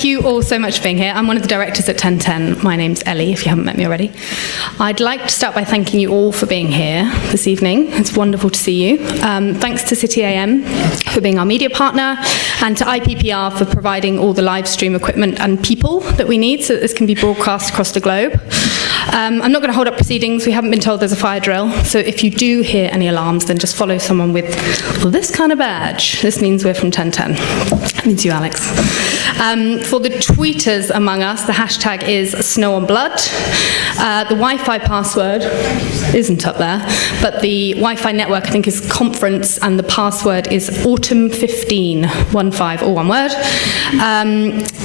Thank you all so much for being here. I'm one of the directors at 1010. My name's Ellie, if you haven't met me already. I'd like to start by thanking you all for being here this evening. It's wonderful to see you. Thanks to City AM for being our media partner, and to IPPR for providing all the live stream equipment and people that we need so that this can be broadcast across the globe. I'm not going to hold up proceedings. We haven't been told there's a fire drill, so if you do hear any alarms, then just follow someone with, well, this kind of badge. This means we're from 1010. That means you, Alex. For the tweeters among us, the hashtag is Snow on Blood. The Wi-Fi password isn't up there, but the Wi-Fi network, I think, is conference, and the password is autumn15, 15, all one word.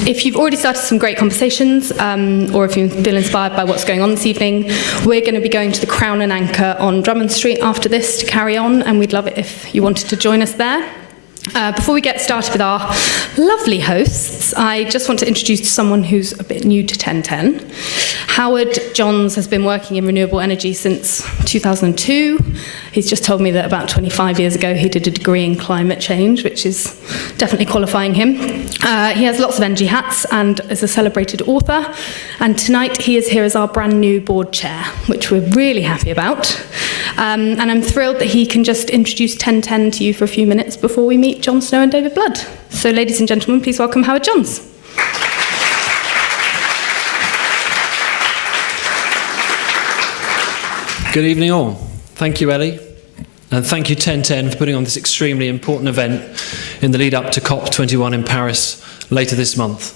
If you've already started some great conversations, or if you feel inspired by what's going on this evening, we're going to be going to the Crown and Anchor on Drummond Street after this to carry on, and we'd love it if you wanted to join us there. Before we get started with our lovely hosts, I just want to introduce someone who's a bit new to 1010. Howard Johns has been working in renewable energy since 2002. He's just told me that about 25 years ago he did a degree in climate change, which is definitely qualifying him. He has lots of energy hats and is a celebrated author. And tonight he is here as our brand new board chair, which we're really happy about. And I'm thrilled that he can just introduce 1010 to you for a few minutes before we meet Jon Snow and David Blood. So, ladies and gentlemen, please welcome Howard Johns. Good evening all. Thank you, Ellie. And thank you, 1010, for putting on this extremely important event in the lead up to COP21 in Paris later this month.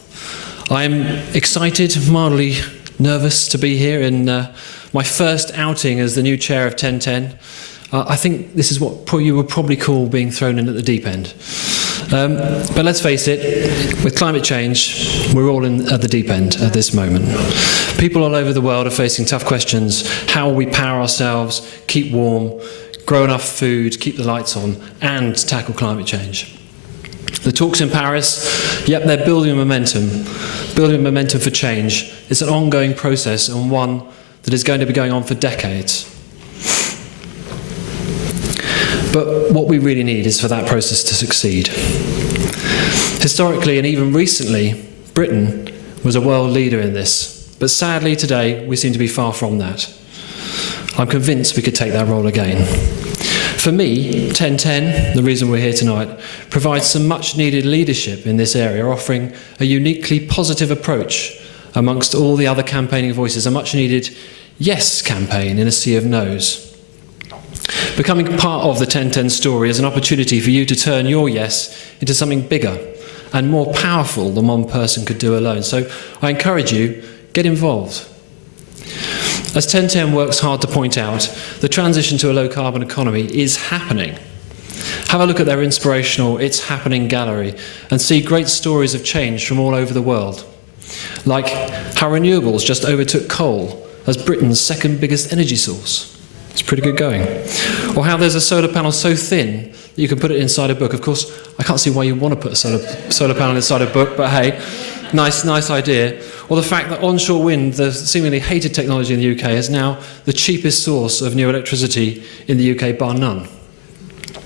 I am excited, mildly nervous to be here in my first outing as the new chair of 1010. I think this is what you would probably call being thrown in at the deep end. But let's face it, with climate change, we're all in at the deep end at this moment. People all over the world are facing tough questions. How will we power ourselves, keep warm, grow enough food, keep the lights on, and tackle climate change? The talks in Paris, yep, they're building momentum for change. It's an ongoing process, and one that is going to be going on for decades. But what we really need is for that process to succeed. Historically, and even recently, Britain was a world leader in this. But sadly today, we seem to be far from that. I'm convinced we could take that role again. For me, 1010, the reason we're here tonight, provides some much needed leadership in this area, offering a uniquely positive approach amongst all the other campaigning voices, a much needed yes campaign in a sea of no's. Becoming part of the 1010 story is an opportunity for you to turn your yes into something bigger and more powerful than one person could do alone. So I encourage you, get involved. As 1010 works hard to point out, the transition to a low-carbon economy is happening. Have a look at their inspirational It's Happening gallery and see great stories of change from all over the world, like how renewables just overtook coal as Britain's second biggest energy source. It's pretty good going. Or how there's a solar panel so thin that you can put it inside a book. Of course, I can't see why you want to put a solar panel inside a book, but hey, nice idea. Or the fact that onshore wind, the seemingly hated technology in the UK, is now the cheapest source of new electricity in the UK, bar none.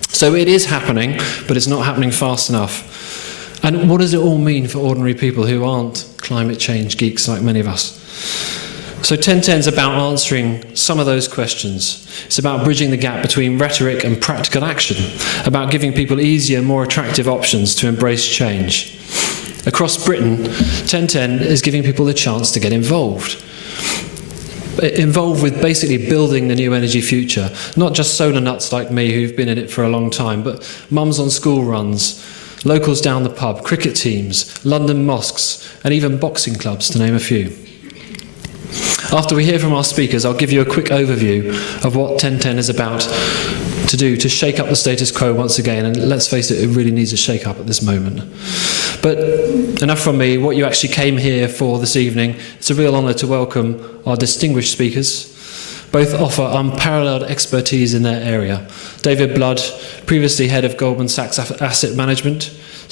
So it is happening, but it's not happening fast enough. And what does it all mean for ordinary people who aren't climate change geeks like many of us? So 1010 is about answering some of those questions. It's about bridging the gap between rhetoric and practical action, about giving people easier, more attractive options to embrace change. Across Britain, 1010 is giving people the chance to get involved. Involved with basically building the new energy future. Not just solar nuts like me who've been in it for a long time, but mums on school runs, locals down the pub, cricket teams, London mosques, and even boxing clubs, to name a few. After we hear from our speakers, I'll give you a quick overview of what 1010 is about to do to shake up the status quo once again, and let's face it, it really needs a shake up at this moment. But enough from me. What you actually came here for this evening, it's a real honour to welcome our distinguished speakers. Both offer unparalleled expertise in their area. David Blood, previously head of Goldman Sachs Asset Management,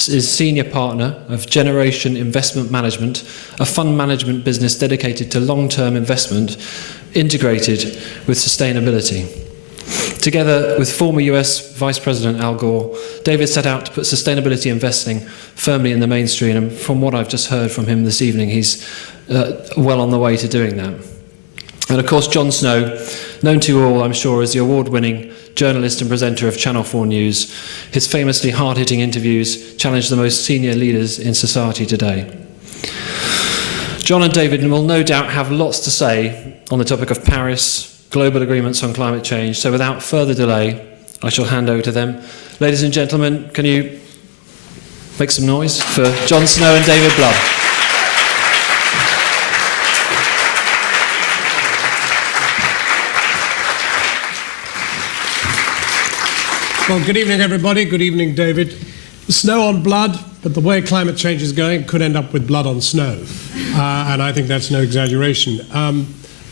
is senior partner of Generation Investment Management, a fund management business dedicated to long-term investment integrated with sustainability. Together with former US Vice President Al Gore, David set out to put sustainability investing firmly in the mainstream, and from what I've just heard from him this evening, he's well on the way to doing that. And of course, Jon Snow, known to you all, I'm sure, as the award-winning journalist and presenter of Channel 4 News. His famously hard-hitting interviews challenge the most senior leaders in society today. Jon and David will no doubt have lots to say on the topic of Paris, global agreements on climate change, so without further delay, I shall hand over to them. Ladies and gentlemen, can you make some noise for Jon Snow and David Blood? Well, good evening, everybody. Good evening, David. Snow on blood, but the way climate change is going, it could end up with blood on snow. And I think that's no exaggeration.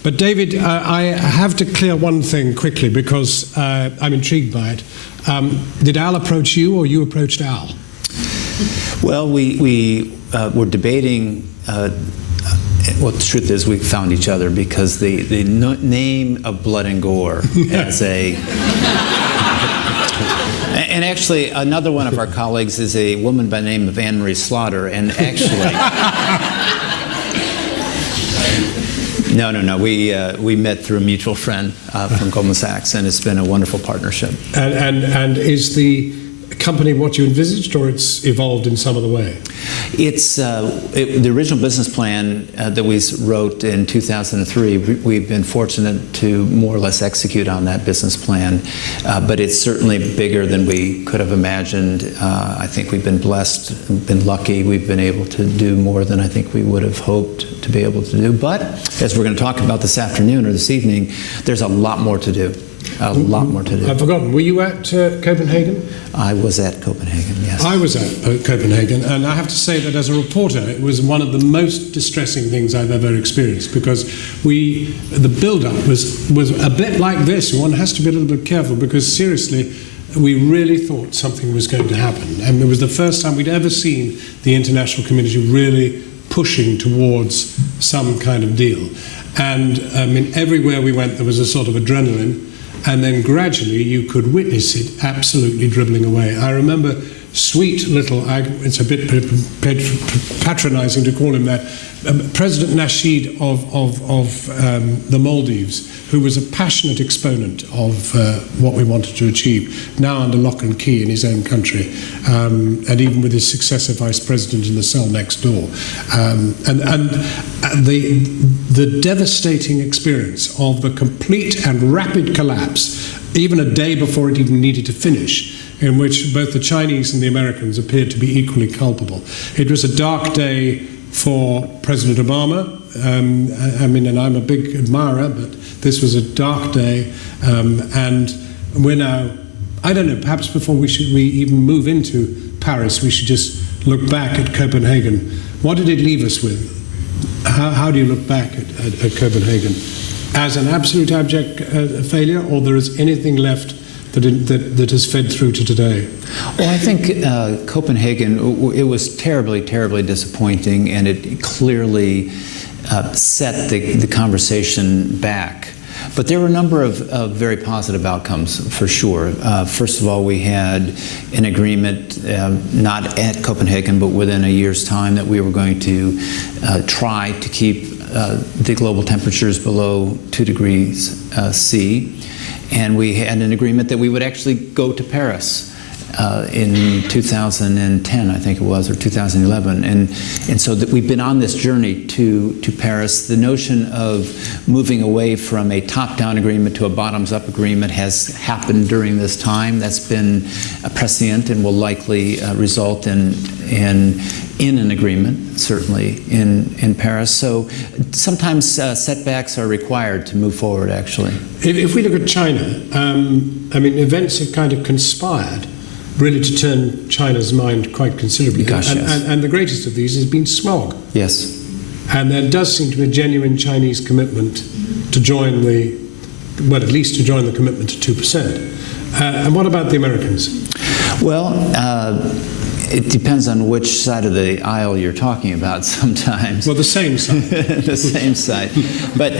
But David, I have to clear one thing quickly because I'm intrigued by it. Did Al approach you or you approached Al? Well, we were debating. Well, the truth is we found each other because the name of Blood and Gore as a... And actually, another one of our colleagues is a woman by the name of Anne Marie Slaughter, and actually... No. We met through a mutual friend from Goldman Sachs, and it's been a wonderful partnership. And is the company what you envisaged, or it's evolved in some other way? It's the original business plan that we wrote in 2003. We've been fortunate to more or less execute on that business plan, but it's certainly bigger than we could have imagined. I think we've been blessed, been lucky. We've been able to do more than I think we would have hoped to be able to do. But as we're going to talk about this afternoon or this evening, there's a lot more to do. A lot more to do. I've forgotten. Were you at Copenhagen? I was at Copenhagen, yes. I was at Copenhagen, and I have to say that as a reporter, it was one of the most distressing things I've ever experienced, because the build-up was a bit like this. One has to be a little bit careful, because seriously, we really thought something was going to happen. And it was the first time we'd ever seen the international community really pushing towards some kind of deal. And I mean, everywhere we went, there was a sort of adrenaline. And then gradually you could witness it absolutely dribbling away. I remember sweet little, it's a bit patronizing to call him that, President Nasheed of the Maldives, who was a passionate exponent of what we wanted to achieve, now under lock and key in his own country, and even with his successor vice president in the cell next door. And the devastating experience of the complete and rapid collapse, even a day before it even needed to finish, in which both the Chinese and the Americans appeared to be equally culpable. It was a dark day for President Obama. I mean, and I'm a big admirer, but this was a dark day, and we're now, I don't know, perhaps before we even move into Paris, we should just look back at Copenhagen. What did it leave us with? How do you look back at Copenhagen? As an absolute abject failure, or there is anything left that has fed through to today? Well, I think Copenhagen, it was terribly, terribly disappointing, and it clearly set the conversation back. But there were a number of very positive outcomes, for sure. First of all, we had an agreement, not at Copenhagen, but within a year's time, that we were going to try to keep the global temperatures below 2 degrees C. And we had an agreement that we would actually go to Paris in 2010, I think it was, or 2011. And so that we've been on this journey to Paris. The notion of moving away from a top-down agreement to a bottoms-up agreement has happened during this time. That's been prescient and will likely result in an agreement, certainly, in Paris. So sometimes setbacks are required to move forward, actually. If we look at China, I mean, events have kind of conspired really to turn China's mind quite considerably. Gosh, yes. And the greatest of these has been smog. Yes. And there does seem to be a genuine Chinese commitment to join at least to join the commitment to 2%. And what about the Americans? Well, It depends on which side of the aisle you're talking about sometimes. Well, the same side. The same side. But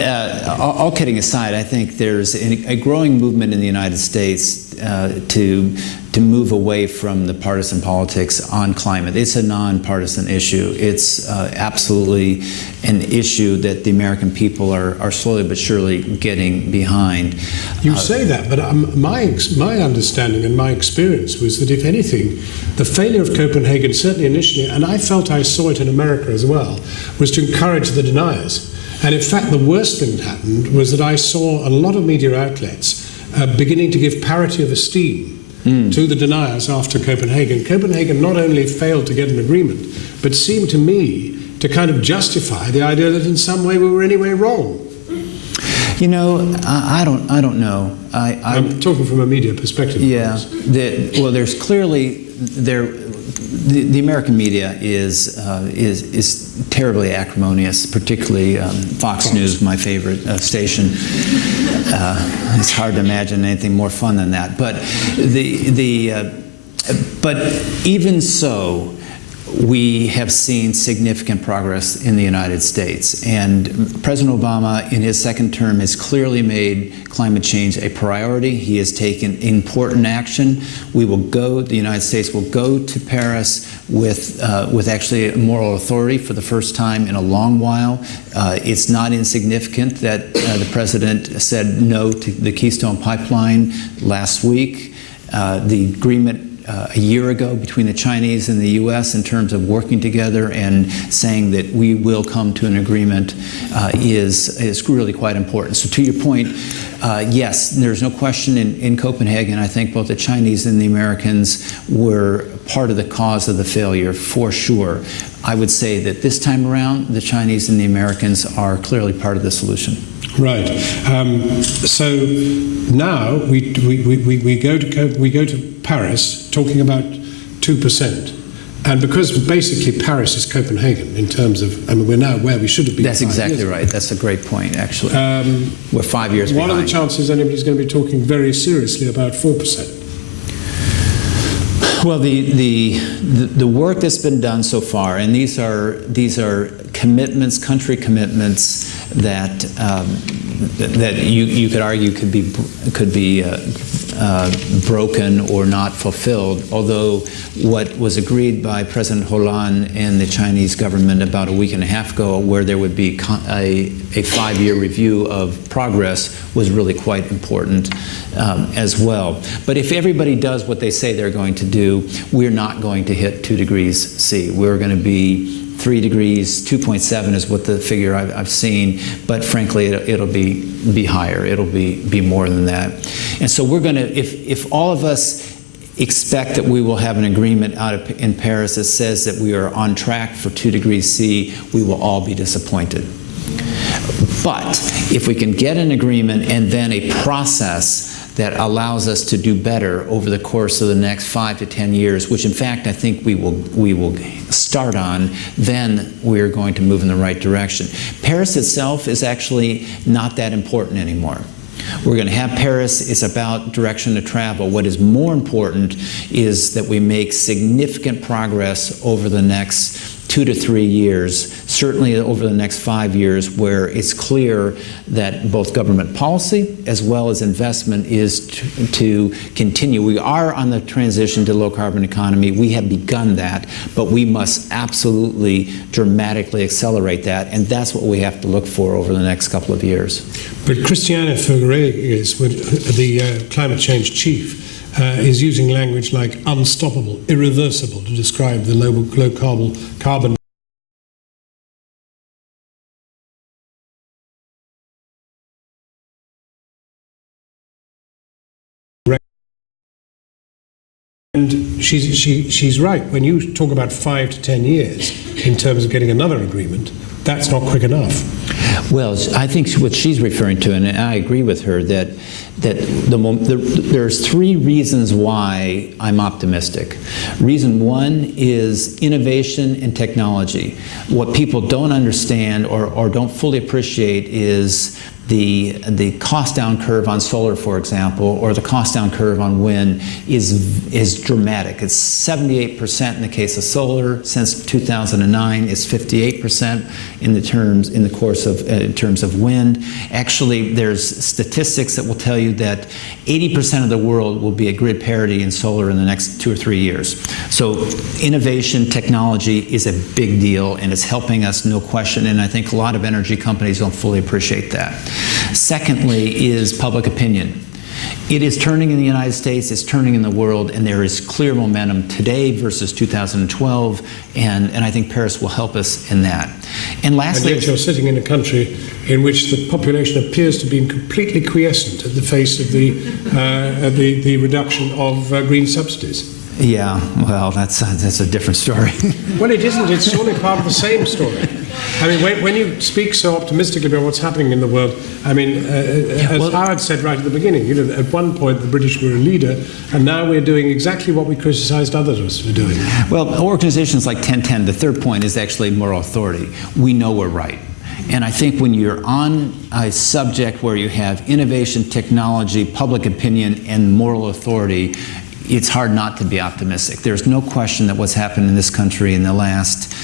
all kidding aside, I think there's a growing movement in the United States to move away from the partisan politics on climate. It's a nonpartisan issue. It's absolutely an issue that the American people are slowly but surely getting behind. You say that, but my understanding and my experience was that, if anything, the failure of Copenhagen, certainly initially, and I felt I saw it in America as well, was to encourage the deniers. And in fact, the worst thing that happened was that I saw a lot of media outlets beginning to give parity of esteem to the deniers after Copenhagen. Copenhagen not only failed to get an agreement, but seemed to me to kind of justify the idea that in some way we were anyway wrong. You know, I don't know. I'm talking from a media perspective. Yeah. Well, there's clearly the American media is terribly acrimonious, particularly Fox News, my favorite station. It's hard to imagine anything more fun than that. But but even so, we have seen significant progress in the United States. And President Obama, in his second term, has clearly made climate change a priority. He has taken important action. The United States will go to Paris with actually moral authority for the first time in a long while. It's not insignificant that the President said no to the Keystone Pipeline last week. The agreement a year ago between the Chinese and the U.S. in terms of working together and saying that we will come to an agreement is really quite important. So to your point, yes, there's no question in Copenhagen, I think both the Chinese and the Americans were part of the cause of the failure, for sure. I would say that this time around, the Chinese and the Americans are clearly part of the solution. Right. So now we go to Paris talking about 2%, and because basically Paris is Copenhagen in terms of, I mean, we're now where we should have been. That's exactly right. That's a great point, actually. We're 5 years behind. What are the chances anybody's going to be talking very seriously about 4%? Well, the work that's been done so far, and these are commitments, country commitments that you could argue could be broken or not fulfilled. Although what was agreed by President Hollande and the Chinese government about a week and a half ago, where there would be a 5-year review of progress, was really quite important as well. But if everybody does what they say they're going to do, we're not going to hit 2 degrees C. We're going to be 3 degrees, 2.7 is what the figure I've seen, but frankly, it'll be higher. It'll be more than that. And so we're going to, if all of us expect that we will have an agreement in Paris that says that we are on track for 2 degrees C, we will all be disappointed. But if we can get an agreement and then a process that allows us to do better over the course of the next 5 to 10 years, which in fact I think we will start on, then we're going to move in the right direction. Paris itself is actually not that important anymore. We're going to have Paris. It's about direction to travel. What is more important is that we make significant progress over the next 2 to 3 years, certainly over the next 5 years, where it's clear that both government policy as well as investment is to continue. We are on the transition to low-carbon economy. We have begun that, but we must absolutely dramatically accelerate that, and that's what we have to look for over the next couple of years. But Christiane Figueres, the climate change chief, is using language like unstoppable, irreversible to describe the low carbon. And she's right. When you talk about 5 to 10 years in terms of getting another agreement, that's not quick enough. Well, I think what she's referring to, and I agree with her, that there's 3 reasons why I'm optimistic. Reason 1 is innovation and technology. What people don't understand or don't fully appreciate is the cost down curve on solar, for example, or the cost down curve on wind is dramatic. It's 78% in the case of solar. Since 2009, it's 58% in terms of wind. Actually, there's statistics that will tell you that 80% of the world will be at grid parity in solar in the next 2 or 3 years. So innovation, technology is a big deal, and it's helping us, no question, and I think a lot of energy companies don't fully appreciate that. Secondly is public opinion. It is turning in the United States, it's turning in the world, and there is clear momentum today versus 2012, and I think Paris will help us in that. And lastly, and yet you're sitting in a country in which the population appears to be completely quiescent at the face of the reduction of green subsidies. Yeah, well, that's a different story. Well, it isn't. It's surely part of the same story. I mean, when you speak so optimistically about what's happening in the world, I mean, as Howard said right at the beginning, you know, at one point the British were a leader, and now we're doing exactly what we criticised others for doing. Well, organizations like 1010, the third point is actually moral authority. We know we're right. And I think when you're on a subject where you have innovation, technology, public opinion, and moral authority, it's hard not to be optimistic. There's no question that what's happened in this country in the last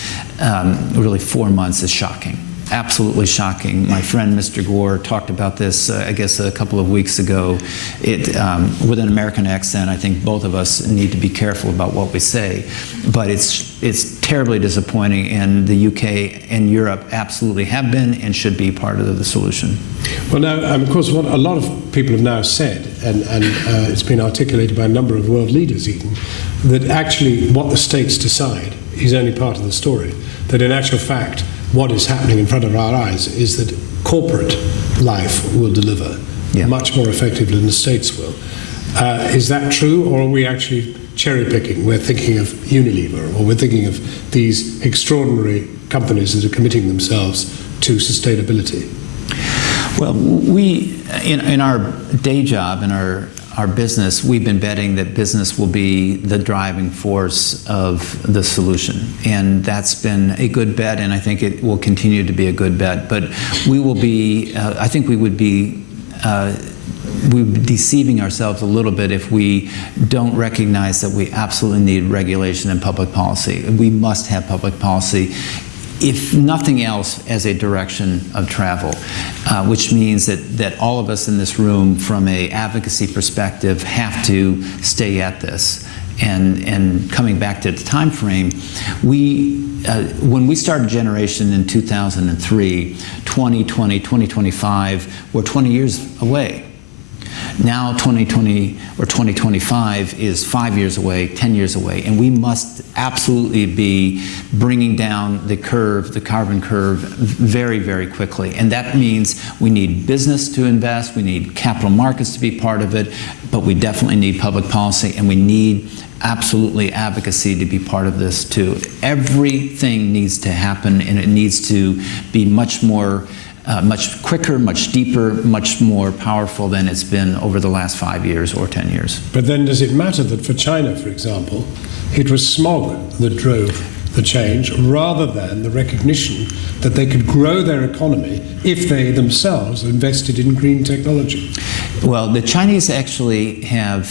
really 4 months is shocking. Absolutely shocking. My friend Mr. Gore talked about this, I guess, a couple of weeks ago. With an American accent, I think both of us need to be careful about what we say. But it's terribly disappointing, and the UK and Europe absolutely have been and should be part of the solution. Well, now, of course, what a lot of people have now said, and it's been articulated by a number of world leaders even, that actually what the states decide is only part of the story. That in actual fact, what is happening in front of our eyes is that corporate life will deliver much more effectively than the states will. Is that true, or are we actually cherry picking? We're thinking of Unilever, or we're thinking of these extraordinary companies that are committing themselves to sustainability. Well, we, in our day job, in our business, we've been betting that business will be the driving force of the solution. And that's been a good bet, and I think it will continue to be a good bet. But we will be, I think we would be deceiving ourselves a little bit if we don't recognize that we absolutely need regulation and public policy. We must have public policy, if nothing else, as a direction of travel, which means that all of us in this room, from an advocacy perspective, have to stay at this. And coming back to the time frame, when we started Generation in 2003, 2020, 2025, we're 20 years away. Now 2020 or 2025 is 5 years away, 10 years away, and we must absolutely be bringing down the curve, the carbon curve, very, very quickly. And that means we need business to invest, we need capital markets to be part of it, but we definitely need public policy, and we need absolutely advocacy to be part of this too. Everything needs to happen, and it needs to be much more much quicker, much deeper, much more powerful than it's been over the last 5 years or 10 years. But then does it matter that for China, for example, it was smog that drove the change rather than the recognition that they could grow their economy if they themselves invested in green technology? Well, the Chinese actually have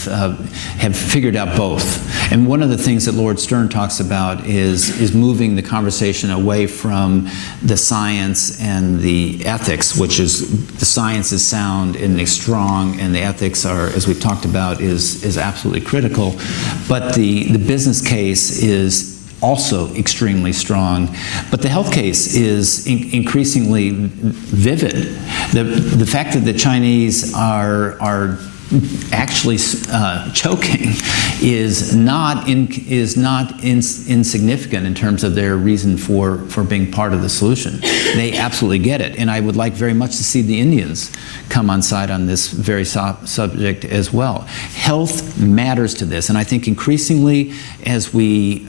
figured out both. And one of the things that Lord Stern talks about is moving the conversation away from the science and the ethics, which is the science is sound and is strong, and the ethics are, as we've talked about, is absolutely critical. But the business case is also extremely strong, but the health case is increasingly vivid. The fact that the Chinese are actually choking is not insignificant in terms of their reason for being part of the solution. They absolutely get it, and I would like very much to see the Indians come on side on this very subject as well. Health matters to this, and I think increasingly as we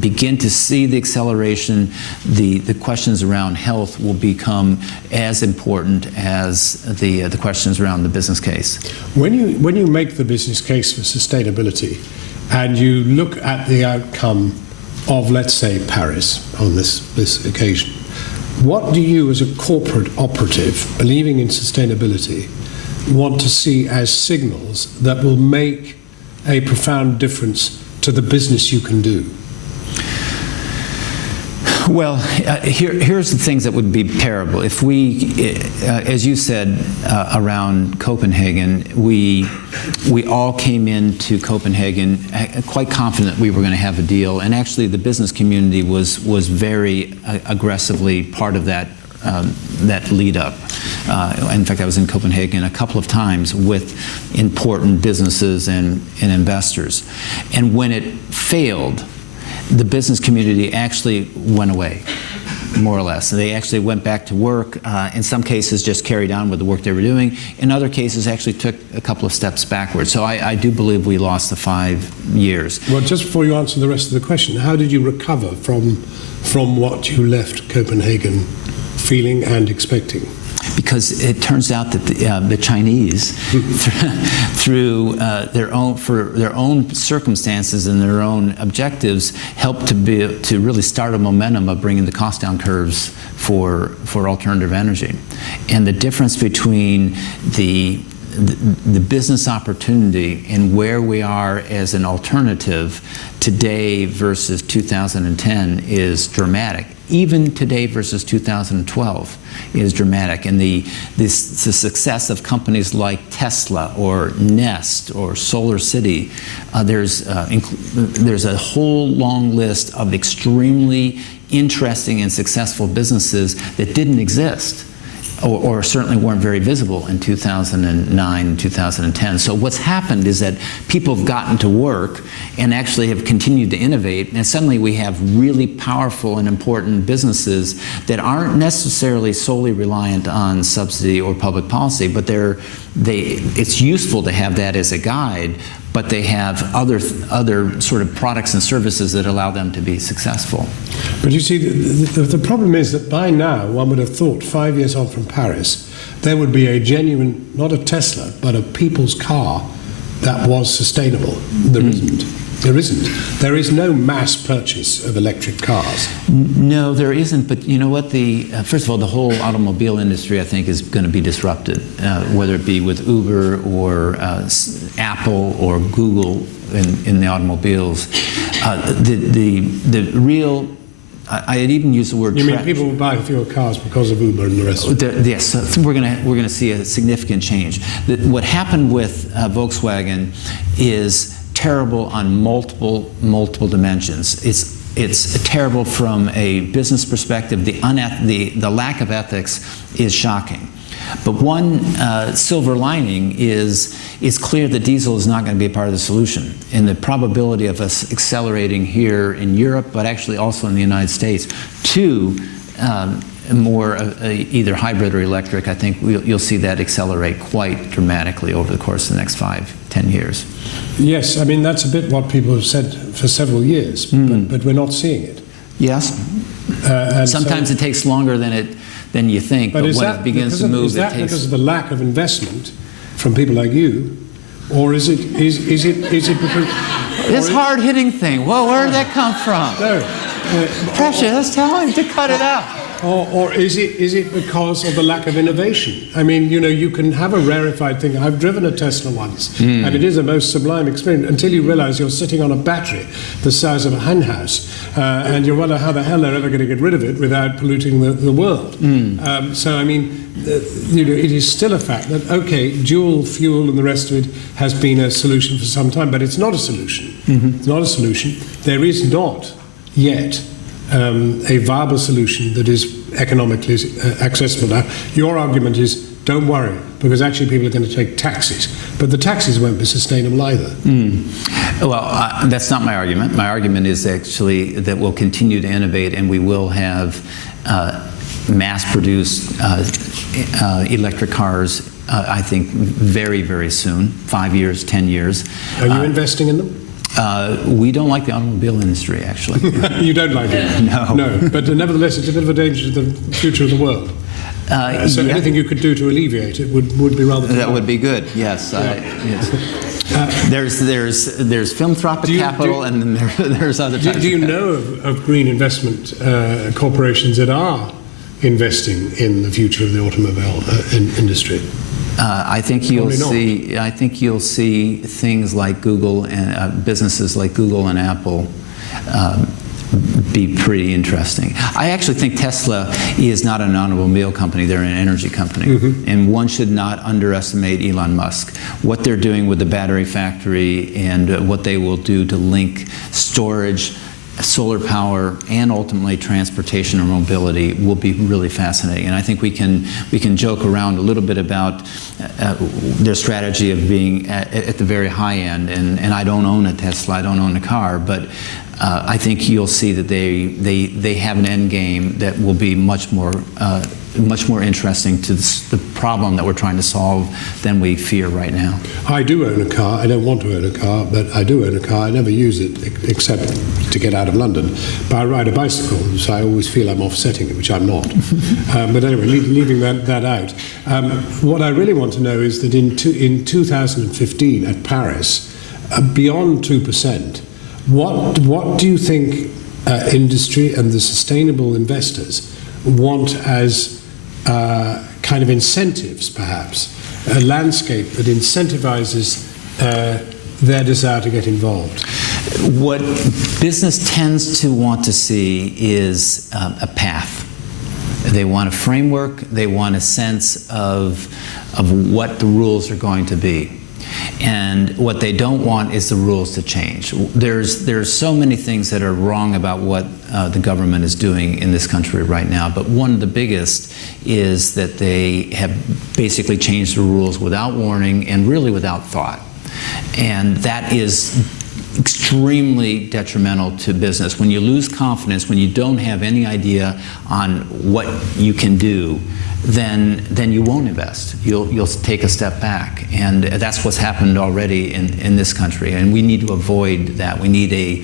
begin to see the acceleration, the questions around health will become as important as the questions around the business case. When you make the business case for sustainability and you look at the outcome of, let's say, Paris on this occasion, what do you, as a corporate operative, believing in sustainability, want to see as signals that will make a profound difference to the business you can do? Well, here's the things that would be terrible. If we, as you said, around Copenhagen, we all came into Copenhagen quite confident we were going to have a deal, and actually the business community was very aggressively part of that lead up. In fact, I was in Copenhagen a couple of times with important businesses and investors, and when it failed, the business community actually went away, more or less. They actually went back to work. In some cases, just carried on with the work they were doing. In other cases, actually took a couple of steps backwards. So I do believe we lost the 5 years. Well, just before you answer the rest of the question, how did you recover from what you left Copenhagen feeling and expecting? Because it turns out that the Chinese, through their own circumstances and their own objectives, helped to really start a momentum of bringing the cost down curves for alternative energy. And the difference between the business opportunity and where we are as an alternative today versus 2010 is dramatic. Even today versus 2012 is dramatic. And the success of companies like Tesla or Nest or Solar City, there's a whole long list of extremely interesting and successful businesses that didn't exist, or certainly weren't very visible in 2009 and 2010. So what's happened is that people have gotten to work and actually have continued to innovate, and suddenly we have really powerful and important businesses that aren't necessarily solely reliant on subsidy or public policy, but it's useful to have that as a guide, but they have other sort of products and services that allow them to be successful. But you see, the problem is that by now, one would have thought 5 years on from Paris, there would be a genuine, not a Tesla, but a people's car that was sustainable. There isn't. There isn't. There is no mass purchase of electric cars. No, there isn't. But you know what? First of all, the whole automobile industry, I think, is going to be disrupted, whether it be with Uber or Apple or Google in the automobles. The real, I had even used the word. You mean people will buy fewer cars because of Uber and the rest of it? Yes, so we're going to see a significant change. What happened with Volkswagen is terrible on multiple dimensions. It's terrible from a business perspective. The lack of ethics is shocking. But one silver lining is it's clear that diesel is not going to be a part of the solution. And the probability of us accelerating here in Europe, but actually also in the United States, to more either hybrid or electric, I think you'll see that accelerate quite dramatically over the course of the next 5-10 years. Yes, I mean, that's a bit what people have said for several years, but we're not seeing it. Yes. Sometimes it takes longer than you think, but when it begins to move, is that because of the lack of investment from people like you, or is it because this hard-hitting thing? Well, where did that come from? No, Precious, tell him to cut it out. Or is it because of the lack of innovation? I mean, you know, you can have a rarefied thing. I've driven a Tesla once, and it is a most sublime experience until you realize you're sitting on a battery the size of a hen house, and you wonder how the hell they're ever going to get rid of it without polluting the world. So, I mean, you know, it is still a fact that, okay, dual fuel and the rest of it has been a solution for some time, but it's not a solution. It's not a solution. There is not yet a viable solution that is economically accessible. Now, your argument is, don't worry, because actually people are going to take taxis, but the taxis won't be sustainable either. Well, that's not my argument. My argument is actually that we'll continue to innovate and we will have mass-produced electric cars, I think, very, very soon, 5 years, 10 years. Are you investing in them? We don't like the automobile industry, actually. You don't like it? No. But nevertheless, it's a bit of a danger to the future of the world. So anything you could do to alleviate it would be rather. That would be good. Yes. Yes. There's philanthropic capital, and then there's other types. Do you know of green investment corporations that are investing in the future of the automobile industry? I think you'll see. I think you'll see things like Google and businesses like Google and Apple be pretty interesting. I actually think Tesla is not an automobile company, they're an energy company. And one should not underestimate Elon Musk. What they're doing with the battery factory and what they will do to link storage, solar power, and ultimately transportation or mobility will be really fascinating. And I think we can joke around a little bit about their strategy of being at the very high end. And I don't own a Tesla, I don't own a car, but I think you'll see that they have an end game that will be much more interesting to the problem that we're trying to solve than we fear right now. I do own a car. I don't want to own a car, but I do own a car. I never use it except to get out of London. But I ride a bicycle, so I always feel I'm offsetting it, which I'm not. But anyway, leaving that out. What I really want to know is that in 2015 at Paris, beyond 2%, what do you think industry and the sustainable investors want as kind of incentives, perhaps, a landscape that incentivizes their desire to get involved? What business tends to want to see is a path. They want a framework, they want a sense of what the rules are going to be. And what they don't want is the rules to change. There's so many things that are wrong about what the government is doing in this country right now, but one of the biggest is that they have basically changed the rules without warning and really without thought. And that is extremely detrimental to business. When you lose confidence, when you don't have any idea on what you can do, then you won't invest. You'll take a step back, and that's what's happened already in this country. And we need to avoid that. We need a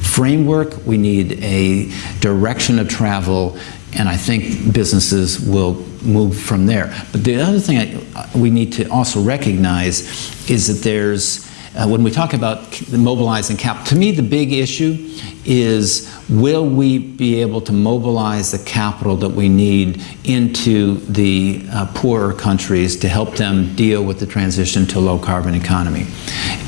framework. We need a direction of travel, and I think businesses will move from there. But the other thing we need to also recognize is that there's when we talk about mobilizing capital, to me the big issue is, will we be able to mobilize the capital that we need into the poorer countries to help them deal with the transition to a low-carbon economy?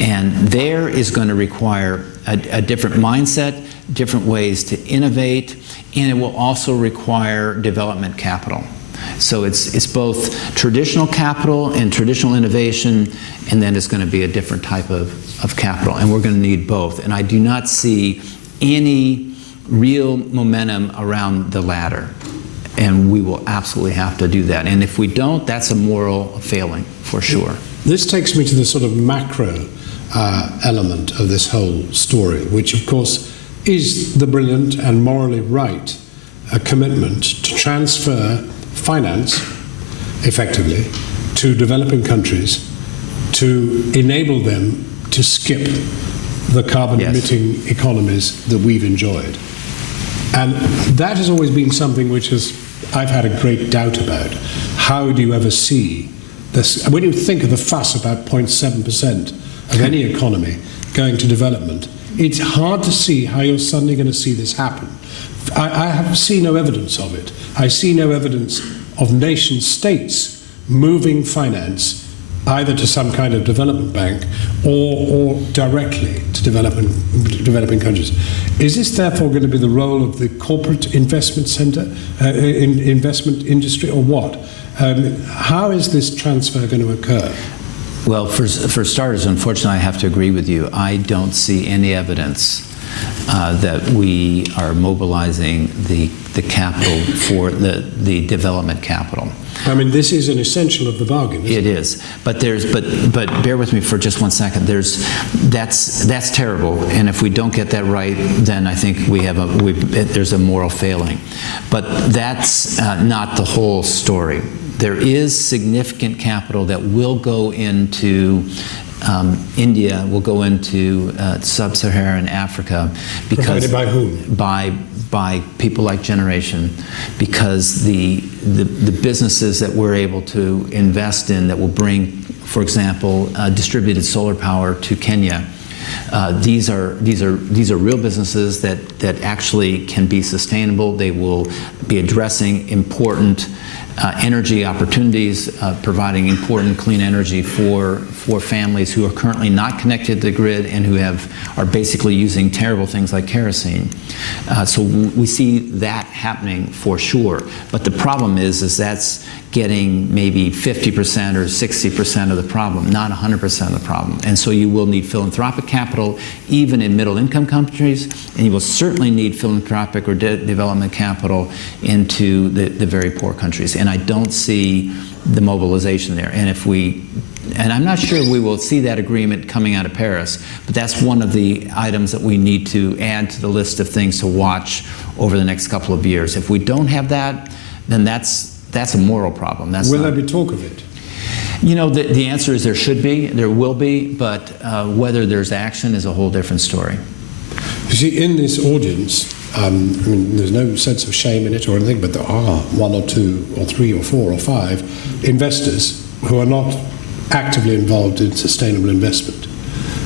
And there is going to require a different mindset, different ways to innovate, and it will also require development capital. So it's both traditional capital and traditional innovation, and then it's going to be a different type of capital, and we're going to need both. And I do not see any real momentum around the latter, and we will absolutely have to do that. And if we don't, that's a moral failing for sure. This takes me to the sort of macro element of this whole story, which of course is the brilliant and morally right commitment to transfer finance effectively to developing countries to enable them to skip the carbon-emitting economies that we've enjoyed. And that has always been something which I've had a great doubt about. How do you ever see this? When you think of the fuss about 0.7% of any economy going to development, it's hard to see how you're suddenly going to see this happen. I see no evidence of it. I see no evidence of nation states moving finance either to some kind of development bank or directly to developing countries. Is this therefore going to be the role of the corporate investment center, investment industry, or what? How is this transfer going to occur? Well, for starters, unfortunately, I have to agree with you. I don't see any evidence that we are mobilizing the capital for the development capital. I mean, this is an essential of the bargain, isn't it? It is, but bear with me for just 1 second. That's terrible, and if we don't get that right, then I think there's a moral failing. But that's not the whole story. There is significant capital that will go into India, will go into sub-Saharan Africa, because provided by whom? By people like Generation, because the businesses that we're able to invest in that will bring, for example, distributed solar power to Kenya These are real businesses that actually can be sustainable. They will be addressing important energy opportunities, providing important clean energy for families who are currently not connected to the grid and who are basically using terrible things like kerosene. So we see that happening for sure. But the problem is that's getting maybe 50% or 60% of the problem, not 100% of the problem. And so you will need philanthropic capital even in middle income countries, and you will certainly need philanthropic or development capital into the very poor countries. And I don't see the mobilization there. And I'm not sure we will see that agreement coming out of Paris, but that's one of the items that we need to add to the list of things to watch over the next couple of years. If we don't have that, then that's a moral problem. Will there be talk of it? You know, the answer is there should be, there will be, but whether there's action is a whole different story. You see, in this audience, I mean, there's no sense of shame in it or anything, but there are 1 or 2 or 3 or 4 or 5 investors who are not actively involved in sustainable investment.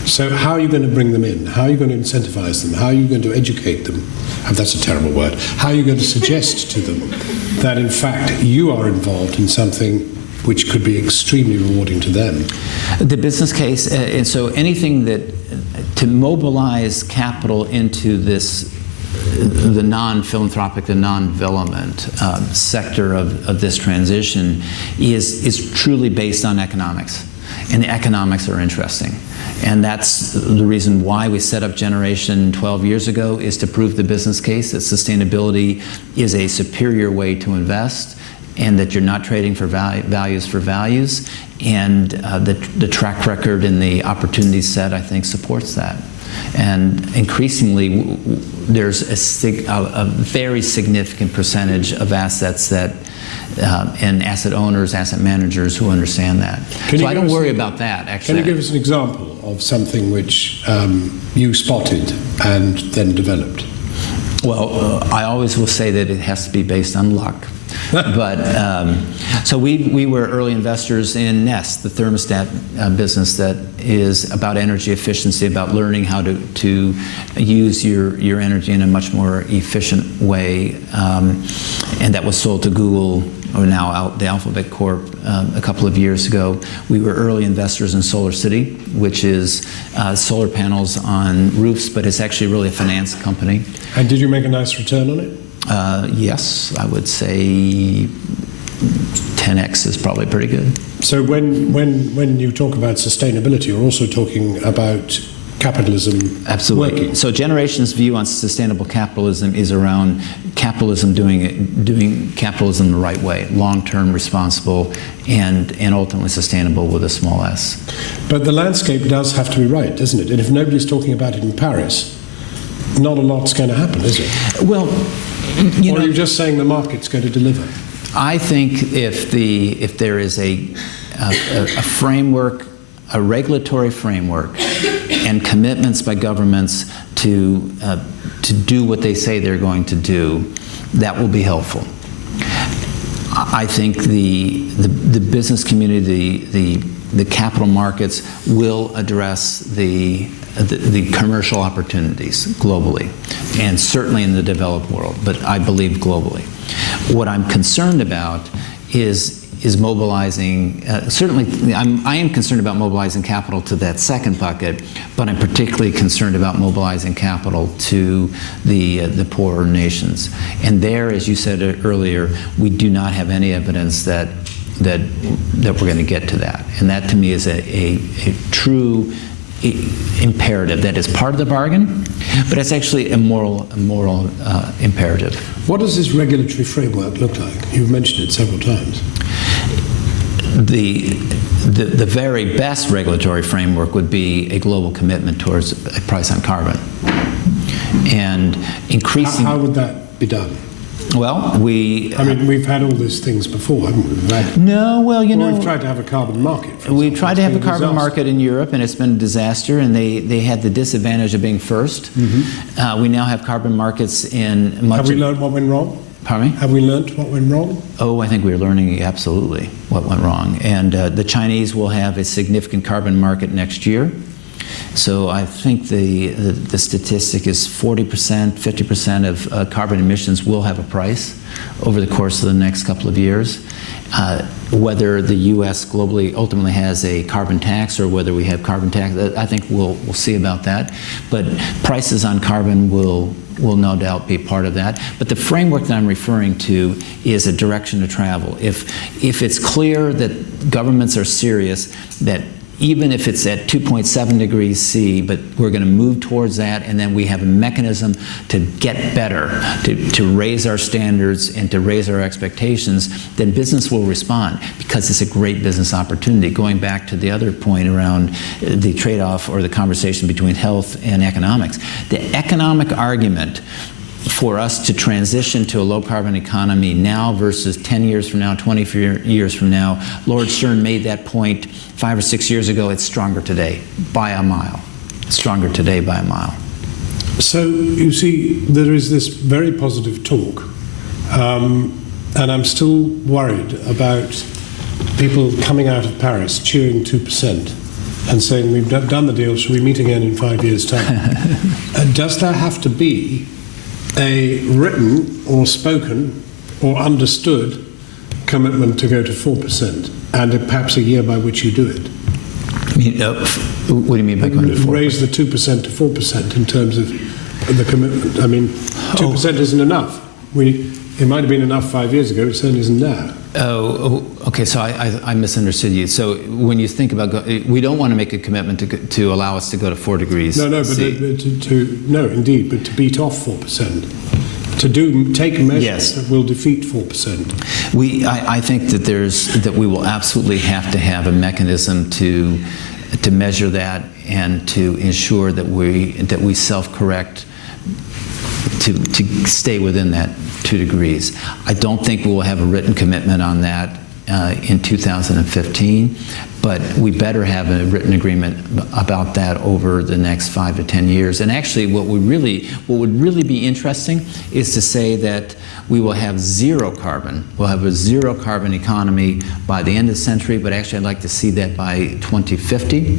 So how are you going to bring them in? How are you going to incentivize them? How are you going to educate them? Oh, that's a terrible word. How are you going to suggest to them that in fact you are involved in something which could be extremely rewarding to them? The business case, and so anything to mobilize capital into the non-philanthropic, the non-development sector of this transition is truly based on economics. And the economics are interesting. And that's the reason why we set up Generation 12 years ago, is to prove the business case that sustainability is a superior way to invest, and that you're not trading for values for values. And the track record and the opportunity set, I think, supports that. And increasingly, there's a very significant percentage of assets and asset owners, asset managers who understand that. So I don't worry about that, actually. Can you give us an example of something which you spotted and then developed? Well, I always will say that it has to be based on luck. But so we were early investors in Nest, the thermostat business that is about energy efficiency, about learning how to use your energy in a much more efficient way, and that was sold to Google, or now the Alphabet Corp, a couple of years ago. We were early investors in Solar City, which is solar panels on roofs, but it's actually really a finance company. And did you make a nice return on it? Yes, I would say 10x is probably pretty good. So when you talk about sustainability, you're also talking about capitalism. Absolutely. Working. So Generation's view on sustainable capitalism is around capitalism doing capitalism the right way, long-term, responsible, and ultimately sustainable with a small s. But the landscape does have to be right, doesn't it? And if nobody's talking about it in Paris, not a lot's going to happen, is it? Well, or are you just saying the market's going to deliver? I think if there is a framework, a regulatory framework, and commitments by governments to do what they say they're going to do, that will be helpful. I think the business community, the capital markets will address the commercial opportunities globally, and certainly in the developed world, but I believe globally. What I'm concerned about is mobilizing, certainly I am concerned about mobilizing capital to that second bucket, but I'm particularly concerned about mobilizing capital to the poorer nations. And there, as you said earlier, we do not have any evidence that we're going to get to that. And that to me is a true imperative that is part of the bargain, but it's actually a moral imperative. What does this regulatory framework look like? You've mentioned it several times. The very best regulatory framework would be a global commitment towards a price on carbon. And increasing... How would that be done? Well, we've had all these things before, haven't we? No, well, we've tried to have a carbon market. We've tried to have a carbon market in Europe, and it's been a disaster, and they had the disadvantage of being first. Mm-hmm. We now have carbon markets in much... Have we learned what went wrong? Pardon me? Have we learned what went wrong? Oh, I think we're learning absolutely what went wrong. And the Chinese will have a significant carbon market next year. So I think the statistic is 40%, 50% of carbon emissions will have a price over the course of the next couple of years. Whether the U.S. globally ultimately has a carbon tax or whether we have carbon tax, I think we'll see about that. But prices on carbon will no doubt be part of that. But the framework that I'm referring to is a direction to travel. If it's clear that governments are serious, that even if it's at 2.7 degrees C, but we're going to move towards that, and then we have a mechanism to get better, to raise our standards and to raise our expectations, then business will respond because it's a great business opportunity. Going back to the other point around the trade-off or the conversation between health and economics, the economic argument for us to transition to a low-carbon economy now versus 10 years from now, 20 years from now, Lord Stern made that point 5 or 6 years ago. It's stronger today by a mile. Stronger today by a mile. So, you see, there is this very positive talk, and I'm still worried about people coming out of Paris cheering 2% and saying, we've done the deal, shall we meet again in 5 years' time? Does there have to be a written or spoken or understood commitment to go to 4%, and perhaps a year by which you do it? What do you mean by going to 4%? Raise the 2% to 4% in terms of the commitment. I mean, 2% isn't enough. It might have been enough 5 years ago, it certainly isn't now. Oh, okay, so I misunderstood you. So when you think about, we don't want to make a commitment to allow us to go to 4 degrees. No, but no, indeed, but to beat off 4%. To take measures that will defeat 4%. I think that we will absolutely have to have a mechanism to measure that and to ensure that we self-correct to stay within that 2 degrees. I don't think we will have a written commitment on that in 2015, but we better have a written agreement about that over the next 5 to 10 years. And actually, what would really be interesting is to say that we will have zero carbon. We'll have a zero carbon economy by the end of the century, but actually I'd like to see that by 2050.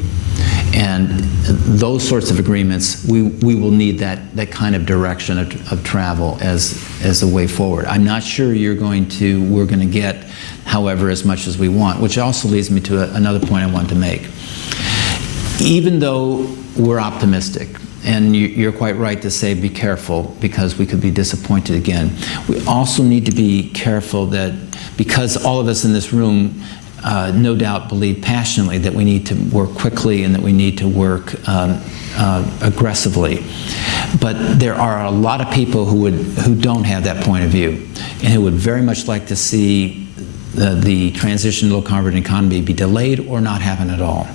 And those sorts of agreements, we will need that kind of direction of travel as a way forward. I'm not sure we're going to get, however, as much as we want, which also leads me to another point I want to make. Even though we're optimistic, and you're quite right to say be careful because we could be disappointed again, we also need to be careful that because all of us in this room no doubt believe passionately that we need to work quickly and that we need to work aggressively. But there are a lot of people who don't have that point of view and who would very much like to see the transition to low-carbon economy be delayed or not happen at all.